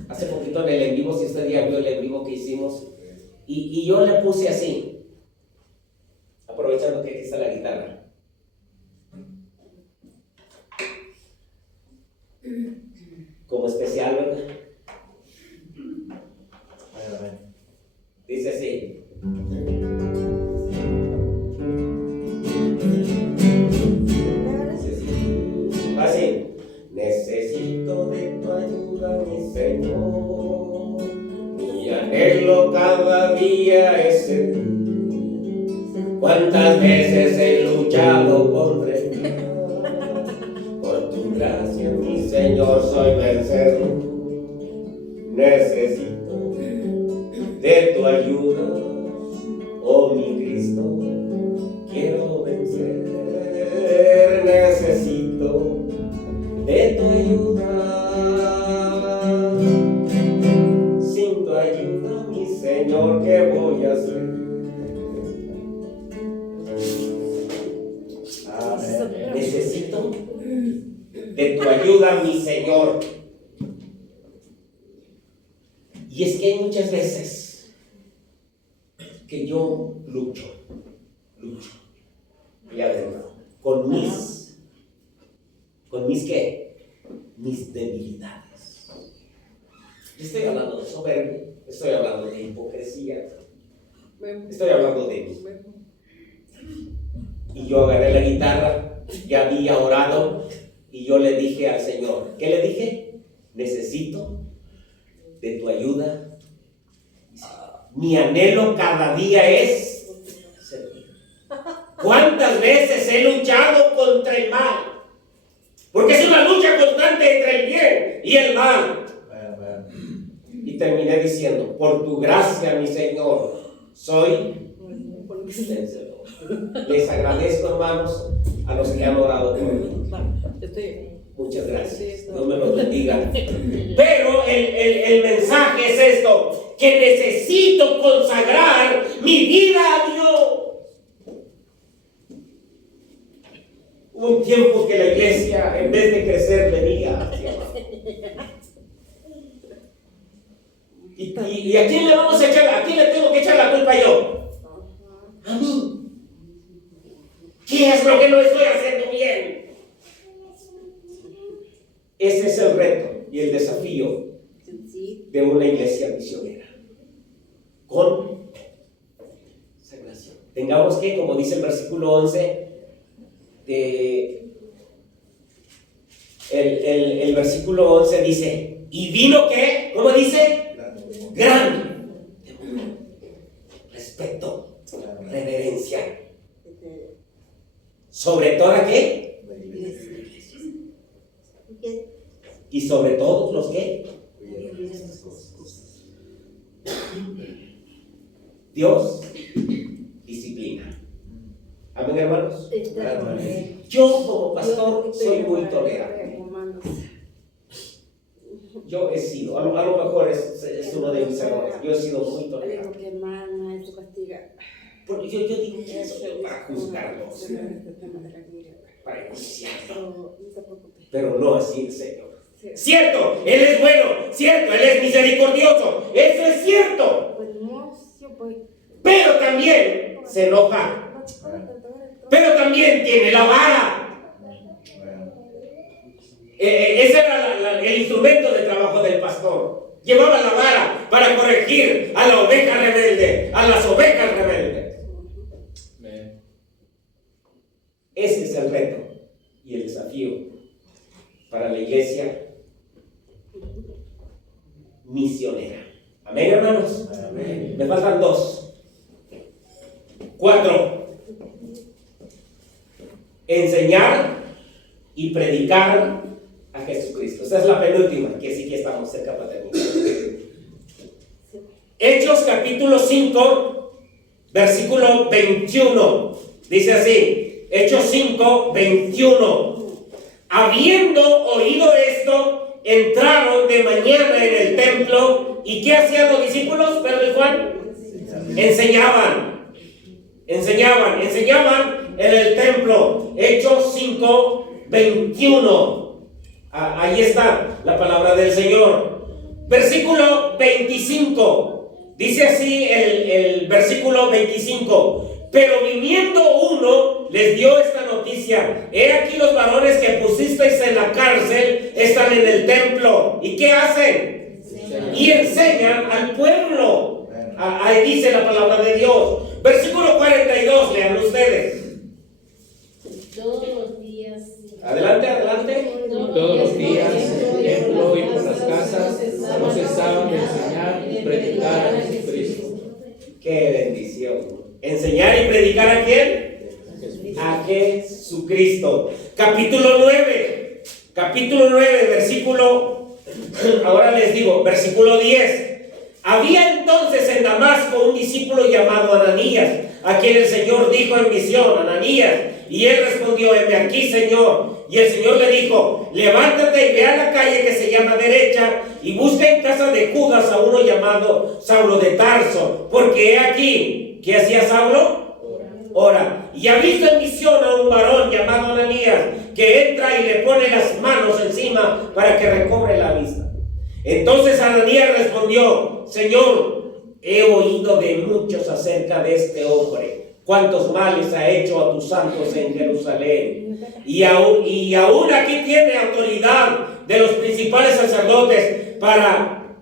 hace poquito en el en vivo, si usted ya vio el en vivo que hicimos, y yo le puse así, aprovechando que aquí está la guitarra. Como especial, ¿verdad? Dice así. Así. Necesito de tu ayuda, mi Señor. ¿Cuántas veces he luchado contra el mal? Por tu gracia, mi Señor, soy vencedor. Necesito de tu ayuda, oh mi Cristo, quiero vencer. Necesito de tu ayuda. Sin tu ayuda, mi Señor, ¿qué voy a hacer? Necesito de tu ayuda, mi Señor. Y es que hay muchas veces que yo lucho, ya adentro, con mis ¿qué? Mis debilidades. Estoy hablando de soberbia, estoy hablando de hipocresía, estoy hablando de mí. Y yo agarré la guitarra, ya había orado, y yo le dije al Señor, ¿qué le dije? Necesito de tu ayuda. Mi anhelo cada día es servir. ¿Cuántas veces he luchado contra el mal? Porque es una lucha constante entre el bien y el mal. Y terminé diciendo, por tu gracia, mi Señor, soy vencedor. Les agradezco, hermanos, a los que han orado por mí. Muchas gracias. Dios me lo bendiga. Pero el mensaje es esto: que necesito consagrar mi vida a Dios. Hubo un tiempo que la iglesia, en vez de crecer, venía hacia abajo. ¿Y a quién le vamos a echar? ¿A quién le tengo que echar la culpa yo? A mí. ¿Qué es lo que no estoy haciendo bien? Ese es el reto y el desafío de una iglesia misionera. Con consagración. Tengamos que, como dice el versículo 11, el versículo 11 dice, ¿y vino qué? ¿Cómo dice? Gran respeto, reverencia. ¿Sobre toda qué? Y sobre todos los que Dios disciplina. Amén, hermanos. Yo como pastor soy muy tolerante. Yo he sido, a lo mejor es uno de mis errores. Yo he sido muy tolerante. Porque yo digo que soy yo para juzgarlos, para enjuiciarlo, pero no así el Señor. Cierto, Él es bueno, cierto, Él es misericordioso, eso es cierto. Pero también se enoja, pero también tiene la vara. Ese era el instrumento de trabajo del pastor. Llevaba la vara para corregir a la oveja rebelde, a las ovejas rebeldes. Ese es el reto y el desafío para la iglesia misionera. Amén, hermanos. Amén. Me faltan 2. 4. Enseñar y predicar a Jesucristo. Esta es la penúltima, que sí que estamos cerca para terminar. Hechos capítulo 5, versículo 21. Dice así. Hechos 5, 21. Habiendo oído esto, entraron de mañana en el templo. ¿Y qué hacían los discípulos, Pedro y Juan? Enseñaban en el templo. Hechos 5, 21. Ahí está la palabra del Señor. Versículo 25. Dice así el versículo 25. Pero viniendo uno, les dio esta noticia: he aquí los varones que pusisteis en la cárcel están en el templo. ¿Y qué hacen? Y enseñan al pueblo. Ahí dice la palabra de Dios. Versículo 42, lean ustedes. Todos los días. Adelante. Todos los días en el templo y por las casas no cesaban de enseñar y predicar a Jesucristo. ¡Qué bendición! Enseñar y predicar predicar a quién? A Jesucristo. Capítulo 9, versículo, ahora les digo, versículo 10. Había entonces en Damasco un discípulo llamado Ananías, a quien el Señor dijo en visión: Ananías. Y él respondió: heme aquí, Señor. Y el Señor le dijo: levántate y ve a la calle que se llama Derecha, y busca en casa de Judas a uno llamado Saulo de Tarso, porque he aquí. ¿Qué hacía Saulo? Ora. Y ha visto en visión a un varón llamado Ananías, que entra y le pone las manos encima para que recobre la vista. Entonces Ananías respondió: Señor, he oído de muchos acerca de este hombre, cuántos males ha hecho a tus santos en Jerusalén. Y aún aquí tiene autoridad de los principales sacerdotes para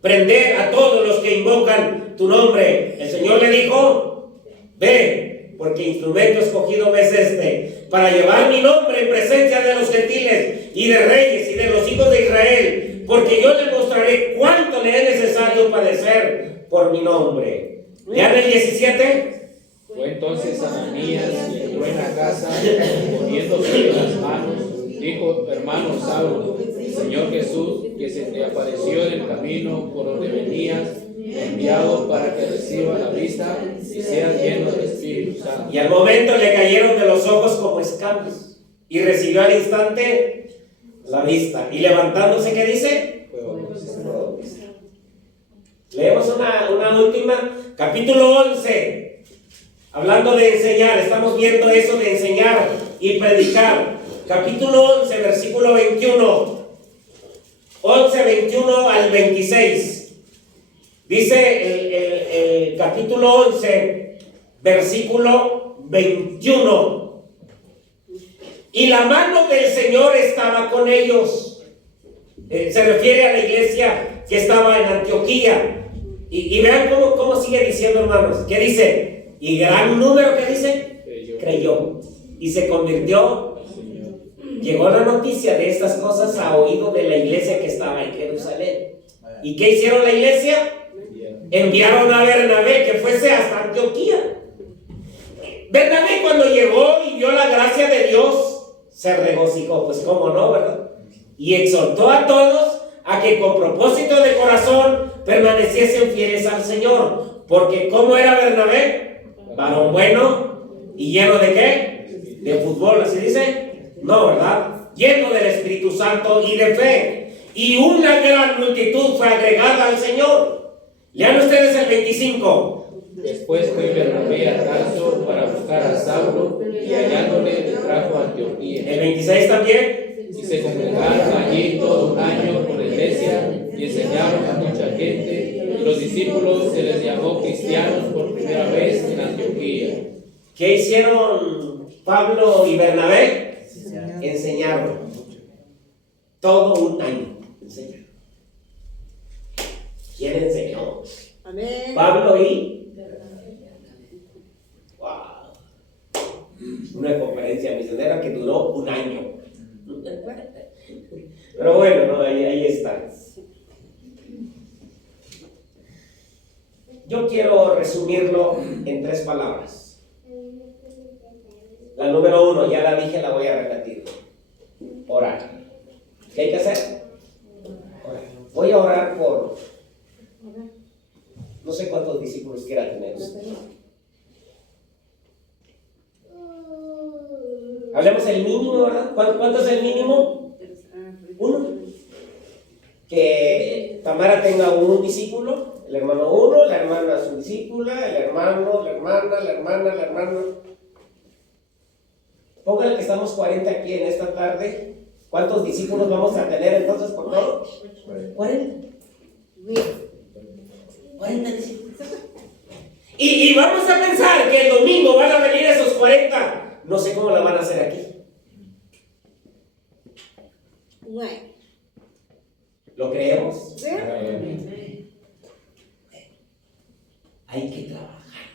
prender a todos los que invocan tu nombre. El Señor le dijo: ve, porque instrumento escogido me es este, para llevar mi nombre en presencia de los gentiles y de reyes y de los hijos de Israel, porque yo le mostraré cuánto le es necesario padecer por mi nombre. Lean el 17. Fue entonces Ananías y entró en la casa, poniéndose las manos, dijo: hermano Saulo, Señor Jesús, que se te apareció en el camino por donde venías, enviado para que reciba la vista y sea lleno del Espíritu Santo. Y al momento le cayeron de los ojos como escamas, y recibió al instante la vista. Y levantándose, ¿qué dice? Leemos una última, capítulo 11, hablando de enseñar. Estamos viendo eso de enseñar y predicar. Capítulo 11, versículo 21. 11, 21 al 26. Dice el capítulo 11, versículo 21. Y la mano del Señor estaba con ellos. Se refiere a la iglesia que estaba en Antioquía. Y vean cómo sigue diciendo, hermanos. ¿Qué dice? Y gran número, ¿qué dice? Creyó. Y se convirtió. Llegó la noticia de estas cosas a oído de la iglesia que estaba en Jerusalén. ¿Y qué hicieron la iglesia? Enviaron a Bernabé que fuese hasta Antioquía. Bernabé, cuando llegó y vio la gracia de Dios, se regocijó, pues cómo no, ¿verdad? Y exhortó a todos a que con propósito de corazón permaneciesen fieles al Señor. Porque ¿cómo era Bernabé? Varón bueno y lleno de ¿qué? De fútbol, ¿así dice? No, ¿verdad? Lleno del Espíritu Santo y de fe. Y una gran multitud fue agregada al Señor. Lean ustedes el 25. Después fue Bernabé a Tarso para buscar a Saulo, y hallándole le trajo a Antioquía. El 26 también. Y se congregaron allí todo un año por la iglesia y enseñaron a mucha gente, y los discípulos se les llamó cristianos por primera vez en Antioquía. ¿Qué hicieron Pablo y Bernabé? Enseñaron. Todo un año. Enseñaron. ¿Quién enseñó? Amén. Pablo y una conferencia misionera que duró un año. Pero bueno, ¿no? ahí está. Yo quiero resumirlo en 3 palabras. La número 1, ya la dije, la voy a repetir. Orar. ¿Qué hay que hacer? Orar. Voy a orar por no sé cuántos discípulos quiera tener usted. Hablemos el mínimo, ¿verdad? ¿Cuánto es el mínimo? 1. Que Tamara tenga un discípulo, el hermano 1, la hermana su discípula, el hermano, la hermana, la hermana, la hermana. Póngale que estamos 40 aquí en esta tarde. ¿Cuántos discípulos vamos a tener entonces por todo? 40. 40 discípulos. Y vamos a pensar que el domingo van a venir esos 40. No sé cómo la van a hacer aquí. ¿Lo creemos? ¿Sí? Hay que trabajar.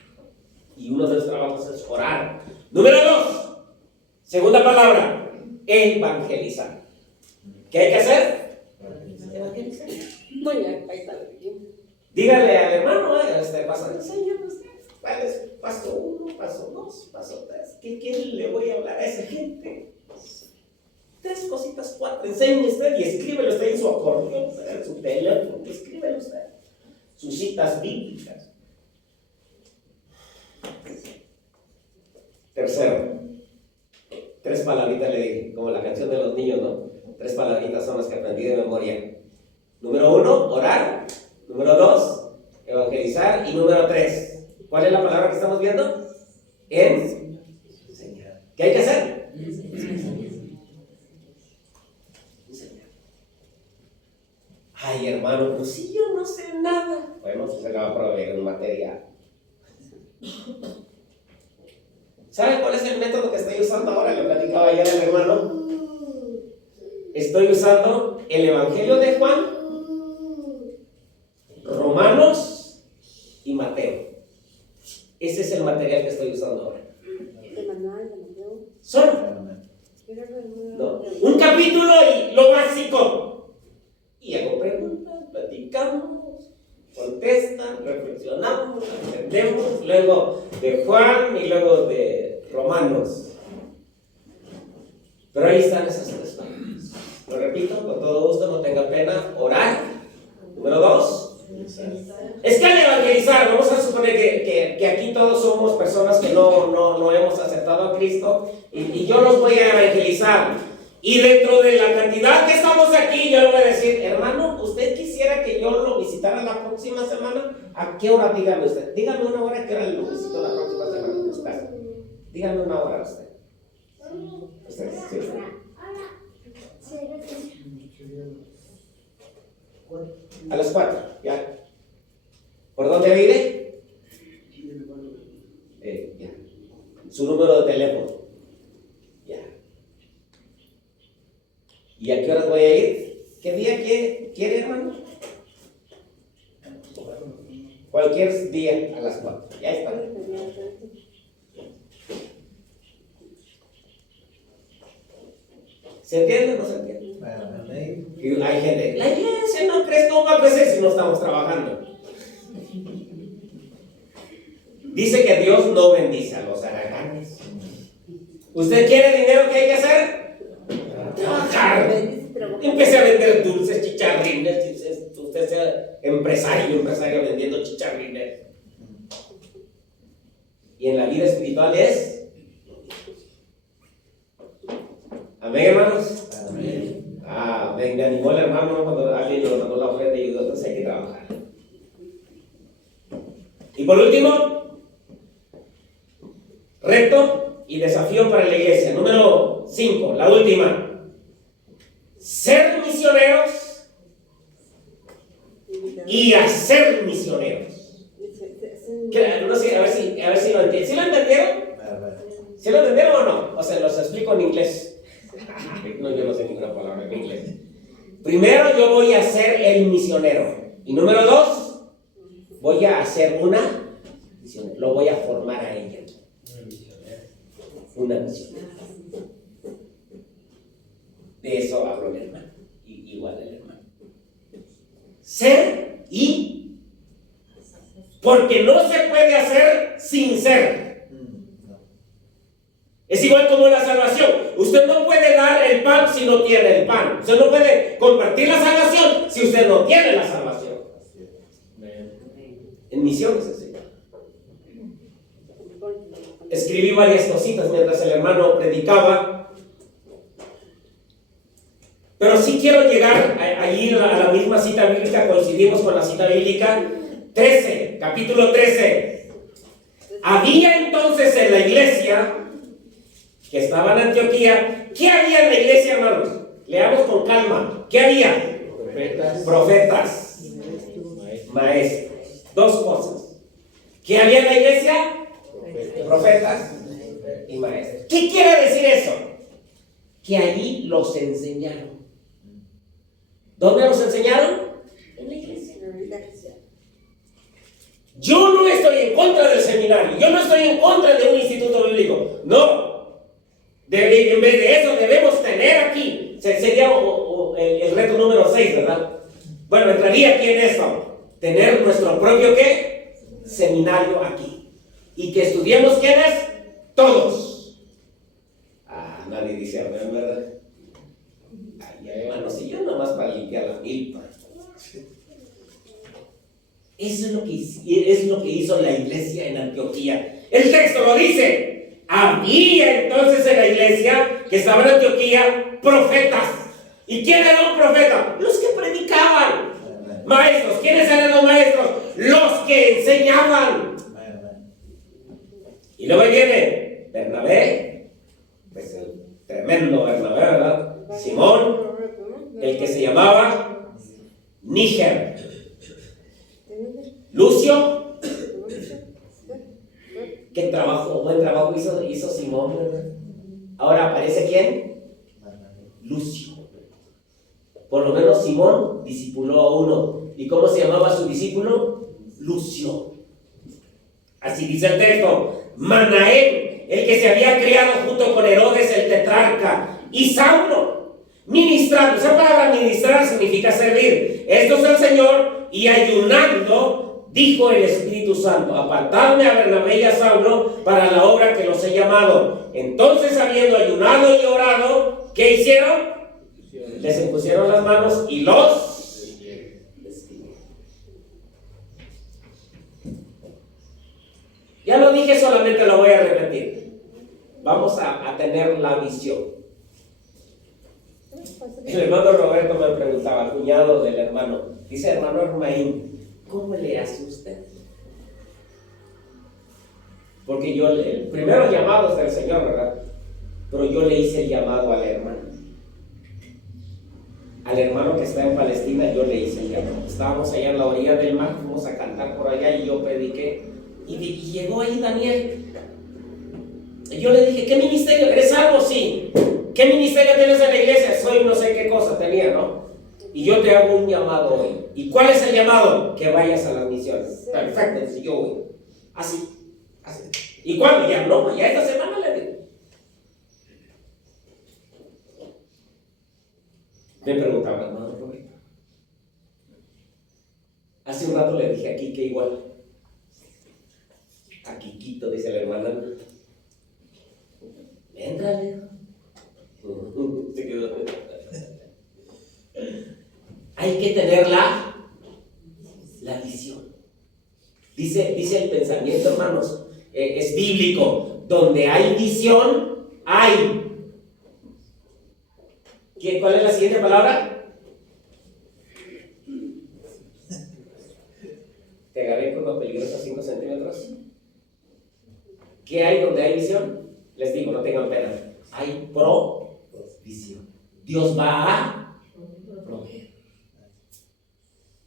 Y uno de los trabajos es orar. Número 2. Segunda palabra. Evangelizar. ¿Qué hay que hacer? Evangelizar. Dígale al hermano, pasa el Señor. ¿Cuál es? Paso 1, paso 2, paso 3. ¿Qué le voy a hablar a esa gente? 3 cositas, 4. Enseñe usted y escríbelo usted en su acordeón, en su teléfono, escríbelo usted. Sus citas bíblicas. Tercero, 3 palabritas le dije, como la canción de los niños, ¿no? 3 palabritas son las que aprendí de memoria. Número 1, orar. Número 2, evangelizar. Y número 3, ¿cuál es la palabra que estamos viendo? Enseñar. ¿Qué hay que hacer? Enseñar. Ay, hermano, pues si yo no sé nada. Bueno, pues se le va a proveer un material. ¿Sabe cuál es el método que estoy usando ahora? Le platicaba ayer al hermano. Estoy usando el Evangelio de Juan, Romanos y Mateo. Ese es el material que estoy usando ahora. Son, ¿no? Un capítulo y lo básico. Y hago preguntas, platicamos, contestan, reflexionamos, entendemos, luego de Juan y luego de Romanos. Pero ahí están esas 3 palabras. Lo repito, con todo gusto, no tenga pena, orar. Número 2, es que al evangelizar, vamos a suponer que aquí todos somos personas que no hemos aceptado a Cristo y yo los voy a evangelizar. Y dentro de la cantidad que estamos aquí, yo le voy a decir, hermano, ¿usted quisiera que yo lo visitara la próxima semana? ¿A qué hora? Dígame usted. Dígame una hora, ¿a qué hora lo visito la próxima semana en su casa? Dígame una hora usted. ¿Usted? Sí. A las 4, ya. ¿Por dónde vive? Ya. Su número de teléfono. Ya. ¿Y a qué horas voy a ir? ¿Qué día quiere, hermano? Cualquier día a las 4. Ya está. ¿Se entiende o no se entiende? Y hay gente, la iglesia no crees cómo va a crecer si no estamos trabajando. Dice que Dios no bendice a los haraganes. ¿Usted quiere dinero? ¿Qué hay que hacer? Trabajar. Empiece a vender dulces, chicharrines. Usted sea empresario vendiendo chicharrines. Y en la vida espiritual es. Amén, hermanos. Amén. Me animó el hermano cuando alguien nos mandó la ofrenda y ayudó, entonces hay que trabajar. Y por último, reto y desafío para la iglesia. Número 5, la última. Ser misioneros y hacer misioneros. No sé, a ver si lo entienden. ¿Sí lo entendieron? ¿Sí lo entendieron o no? O sea, los explico en inglés. No, yo no sé ninguna palabra en inglés. Primero, yo voy a ser el misionero. Y número 2, voy a hacer una misionera. Lo voy a formar a ella. Una misionera. De eso hablo el hermano. Igual el hermano. Ser y. Porque no se puede hacer sin ser. Es igual como la salvación. Usted no puede dar el pan si no tiene el pan. Usted no puede compartir la salvación si usted no tiene la salvación. En misiones así. Escribí varias cositas mientras el hermano predicaba. Pero sí quiero llegar allí a la misma cita bíblica. Coincidimos con la cita bíblica 13, capítulo 13. Había entonces en la iglesia que estaba en Antioquía. ¿Qué había en la iglesia, hermanos? Leamos con calma. ¿Qué había? Profetas. Maestros. 2 cosas. ¿Qué había en la iglesia? Profetas y maestros. ¿Qué quiere decir eso? Que allí los enseñaron. ¿Dónde los enseñaron? En la iglesia. Yo no estoy en contra del seminario. Yo no estoy en contra de un instituto bíblico. No. En vez de eso debemos tener aquí, sería el reto número 6, ¿verdad? Bueno, entraría aquí en eso, tener nuestro propio ¿qué? Seminario aquí. y que estudiemos ¿quiénes? Todos. Nadie dice amén, ¿verdad? Ay, hermano, si yo nomás para limpiar la milpa. Eso es lo que hizo la iglesia en Antioquía. El texto lo dice. Había entonces en la iglesia que estaba en Antioquía profetas. ¿Y quién era un profeta? Los que predicaban. Maestros. ¿Quiénes eran los maestros? Los que enseñaban. Y luego viene Bernabé, pues el tremendo Bernabé, ¿verdad? Simón, el que se llamaba Níger. Lucio. Qué trabajo, buen trabajo hizo Simón, ¿verdad? Ahora aparece ¿quién? Lucio. Por lo menos Simón discipuló a uno. ¿Y cómo se llamaba su discípulo? Lucio. Así dice el texto. Manaén, el que se había criado junto con Herodes el tetrarca, y Saulo, ministrando. Esa palabra ministrar significa servir. Esto es el Señor, y ayunando, dijo el Espíritu Santo: apartadme a Bernabé y a Saulo para la obra que los he llamado. Entonces, habiendo ayunado y orado, ¿qué hicieron? Les impusieron las manos y los despidieron. Ya lo dije, solamente lo voy a repetir. Vamos a tener la visión. El hermano Roberto me preguntaba, cuñado del hermano, dice: hermano Hermaín, ¿cómo le hace usted? Porque yo, el primero llamado es del Señor, ¿verdad? Pero yo le hice el llamado al hermano. Al hermano que está en Palestina, yo le hice el llamado. Estábamos allá en la orilla del mar, fuimos a cantar por allá y yo prediqué. Y llegó ahí Daniel. Y yo le dije: ¿qué ministerio? ¿Eres salvo? Sí. ¿Qué ministerio tienes en la iglesia? Soy no sé qué cosa tenía, ¿no? Y yo te hago un llamado hoy. ¿Y cuál es el llamado? Que vayas a las misiones. Perfecto, si yo voy. Así. ¿Y cuándo? Ya no, ya esta semana le digo. Me preguntaba, hermano Roberto. Hace un rato le dije a Kike igual. A Kikito, dice la hermana. Véndale. Se quedó. Hay que tener la visión. Dice el pensamiento, hermanos, es bíblico. Donde hay visión, hay. ¿Cuál es la siguiente palabra? Te agarré con los peligrosos 5 centímetros. ¿Qué hay donde hay visión? Les digo, no tengan pena. Hay provisión. Dios va a proveer.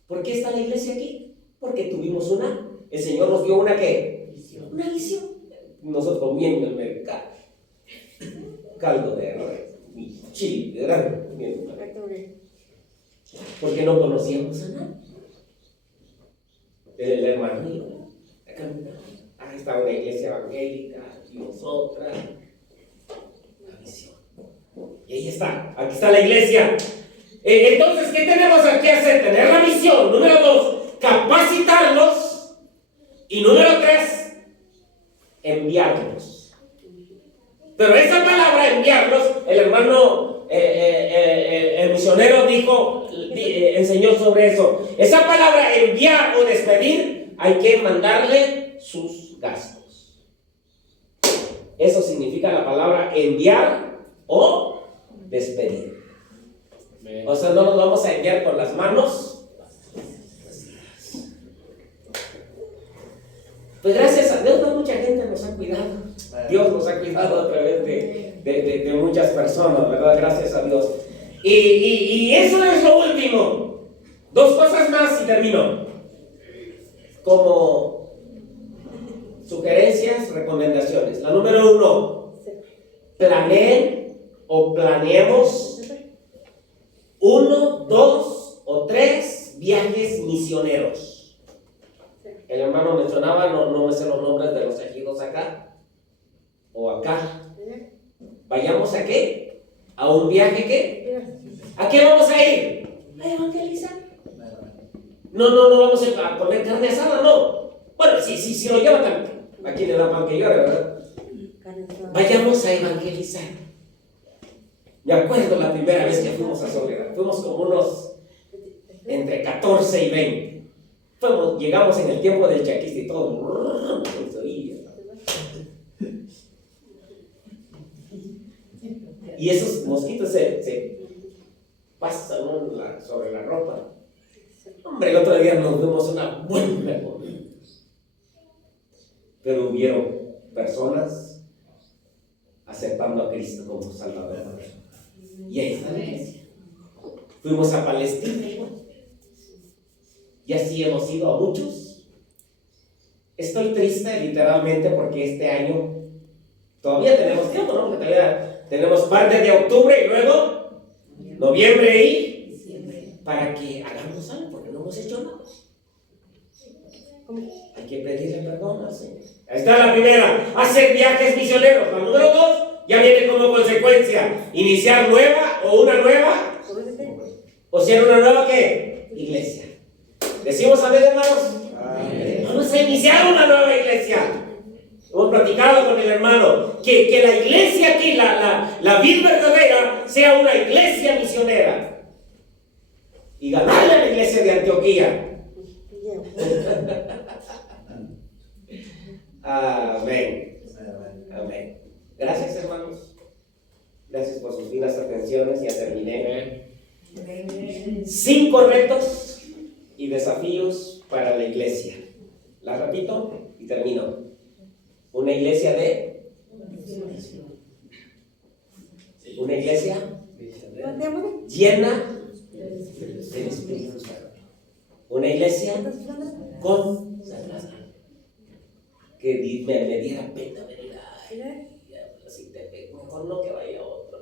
¿Por qué está la iglesia aquí? Porque tuvimos el Señor nos dio una ¿qué? Una visión. Nosotros comiendo en el mercado. Caldo de arroz. Chile, grande. Porque no conocíamos a nadie. El hermanito. Ahí está una iglesia evangélica, y nosotras. La visión. Y ahí está, aquí está la iglesia. Entonces, ¿qué tenemos que hacer? Tener la visión. Número 2, capacitarlos. Y número 3, enviarlos. Pero esa palabra enviarlos, el hermano, el misionero enseñó sobre eso. Esa palabra enviar o despedir, hay que mandarle sus gastos. Eso significa la palabra enviar o despedir. O sea, no nos vamos a enviar con las manos. Pues gracias a Dios, mucha gente nos ha cuidado. Dios nos ha cuidado a través de muchas personas, ¿verdad? Gracias a Dios. Y eso es lo último. 2 cosas más y termino. Como sugerencias, recomendaciones. La número 1, planeen o planeemos 1, 2 o 3 viajes misioneros. El hermano mencionaba, no me sé los nombres de los ejidos acá o acá. ¿Vayamos a qué? ¿A un viaje qué? ¿A qué vamos a ir? A evangelizar. No vamos a poner carne asada, no. Bueno, si lo lleva también. Aquí le da pan que llore, ¿verdad? Vayamos a evangelizar. Me acuerdo la primera vez que fuimos a Soledad. Fuimos como unos entre 14 y 20. Llegamos en el tiempo del chaquista y todo. Y esos mosquitos se pasan, ¿no?, sobre la ropa. Hombre, el otro día nos vimos una buena comida. Pero hubieron personas aceptando a Cristo como Salvador. Y ahí está la iglesia. Fuimos a Palestina. Y así hemos ido a muchos. Estoy triste literalmente porque este año todavía tenemos tiempo, ¿no? Porque todavía tenemos parte de octubre y luego noviembre y diciembre para que hagamos algo, porque no hemos hecho nada. Hay que pedirle perdón al Señor. Ahí está la primera, hacer viajes misioneros. La número 2 ya viene como consecuencia iniciar nueva o una nueva, o ser una nueva ¿qué? Iglesia. ¿Decimos amén, hermanos? Amén. Vamos a iniciar una nueva iglesia. Hemos platicado con el hermano que la iglesia aquí, la vid verdadera, sea una iglesia misionera y ganarle a la iglesia de Antioquía. Amén. Amén. Gracias, hermanos. Gracias por sus finas atenciones. Ya terminé. 5 retos y desafíos para la iglesia. La repito y termino. Una iglesia de una iglesia llena del Espíritu Santo. Una iglesia consagrada. Que me diera pena venir así te pego, mejor no que vaya otro.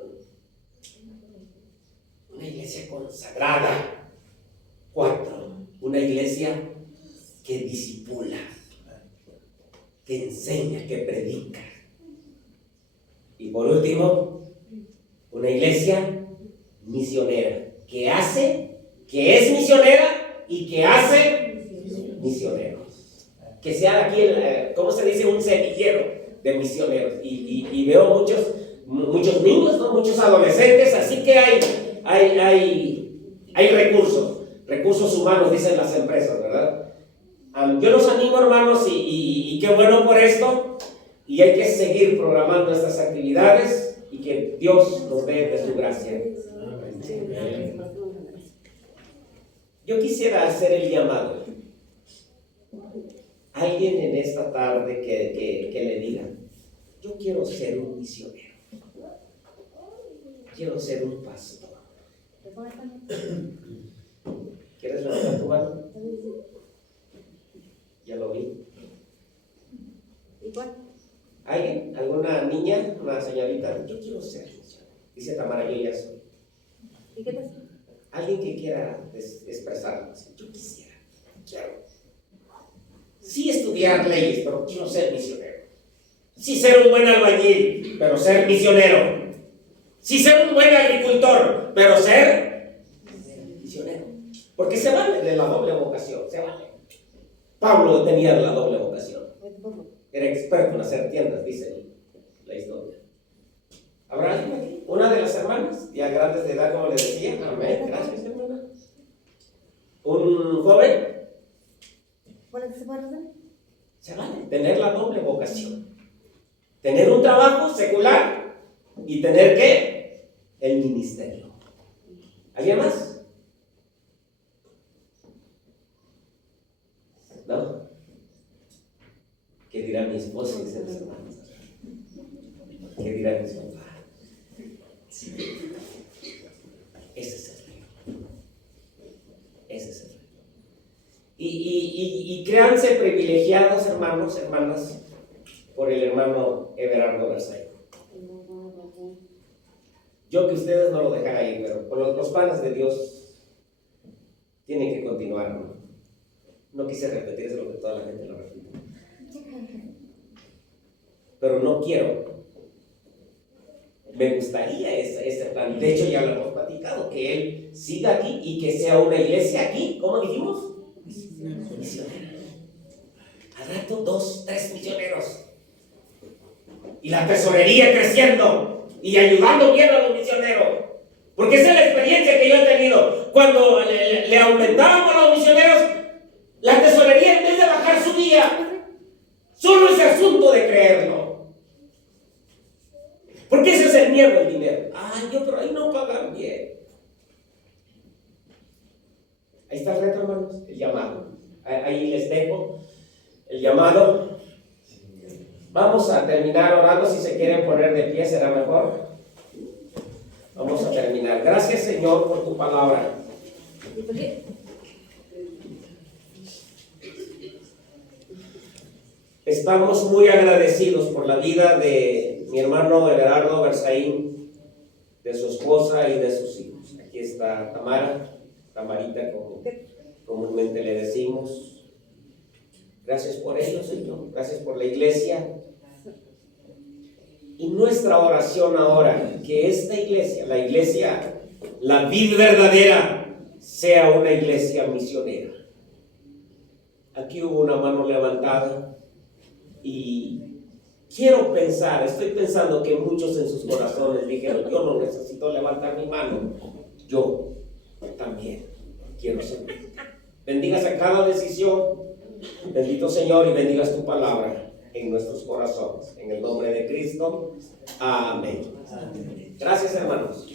Una iglesia consagrada. 4. Una iglesia que discipula, que enseña, que predica. Y por último, una iglesia misionera, que hace, que es misionera y que hace misioneros. Que sea aquí, ¿cómo se dice? Un semillero de misioneros. Y veo muchos niños, ¿no? Muchos adolescentes, así que hay recursos humanos, dicen las empresas, ¿verdad? Yo los animo, hermanos, y qué bueno por esto, y hay que seguir programando estas actividades y que Dios nos dé de su gracia. Yo quisiera hacer el llamado. Alguien en esta tarde que le diga, yo quiero ser un misionero, quiero ser un pastor. ¿Quieres levantar tu mano? Ya lo vi. ¿Alguien? ¿Alguna niña? ¿Una señorita? Yo quiero ser misionero. Dice Tamara, yo ya soy. ¿Y qué tal? Alguien que quiera expresarlo. Yo quiero. Sí estudiar leyes, pero quiero ser misionero. Sí ser un buen albañil, pero ser misionero. Sí ser un buen agricultor, pero ser misionero. Porque se vale de la doble vocación, se vale. Pablo tenía la doble vocación. Era experto en hacer tiendas, dice la historia. ¿Habrá alguien aquí? Una de las hermanas, ya grandes de edad, como le decía. Amén. Gracias, hermana. ¿Un joven? Se vale tener la doble vocación. Tener un trabajo secular y tener ¿qué? El ministerio. ¿Alguien más? ¿No? ¿Qué dirá mi esposa y mis hermanos? ¿Qué dirá mi papá? Ese es el reto. Ese es el reto. Y créanse privilegiados, hermanos, hermanas, por el hermano Everardo Versailles. Yo que ustedes no lo dejan ahí, pero por los planes de Dios tienen que continuar, ¿no? No quise repetir eso, lo que toda la gente lo repite. Pero no quiero. Me gustaría ese plan. De hecho, ya lo hemos platicado, que él siga aquí y que sea una iglesia aquí. ¿Cómo dijimos? Misionera. al rato 2, 3 misioneros. Y la tesorería creciendo y ayudando bien a los misioneros. Porque esa es la experiencia que yo he tenido. Cuando le aumentábamos a los misioneros, la tesorería en vez de bajar subía. Solo ese asunto de creerlo. Porque ese es el miedo al dinero. Pero ahí no pagan bien. Ahí está el reto, hermanos, el llamado. Ahí les dejo el llamado. Vamos a terminar orando. Si se quieren poner de pie, será mejor. Vamos a terminar. Gracias, Señor, por tu palabra. Estamos muy agradecidos por la vida de mi hermano Everardo Berzaín, de su esposa y de sus hijos. Aquí está Tamarita, como comúnmente le decimos. Gracias por ellos, Señor. Gracias por la iglesia. Y nuestra oración ahora, que esta iglesia, la vid verdadera, sea una iglesia misionera. Aquí hubo una mano levantada y estoy pensando que muchos en sus corazones dijeron: yo no necesito levantar mi mano, yo también quiero servir. Bendigas a cada decisión, bendito Señor, y bendigas tu palabra en nuestros corazones. En el nombre de Cristo. Amén. Gracias, hermanos.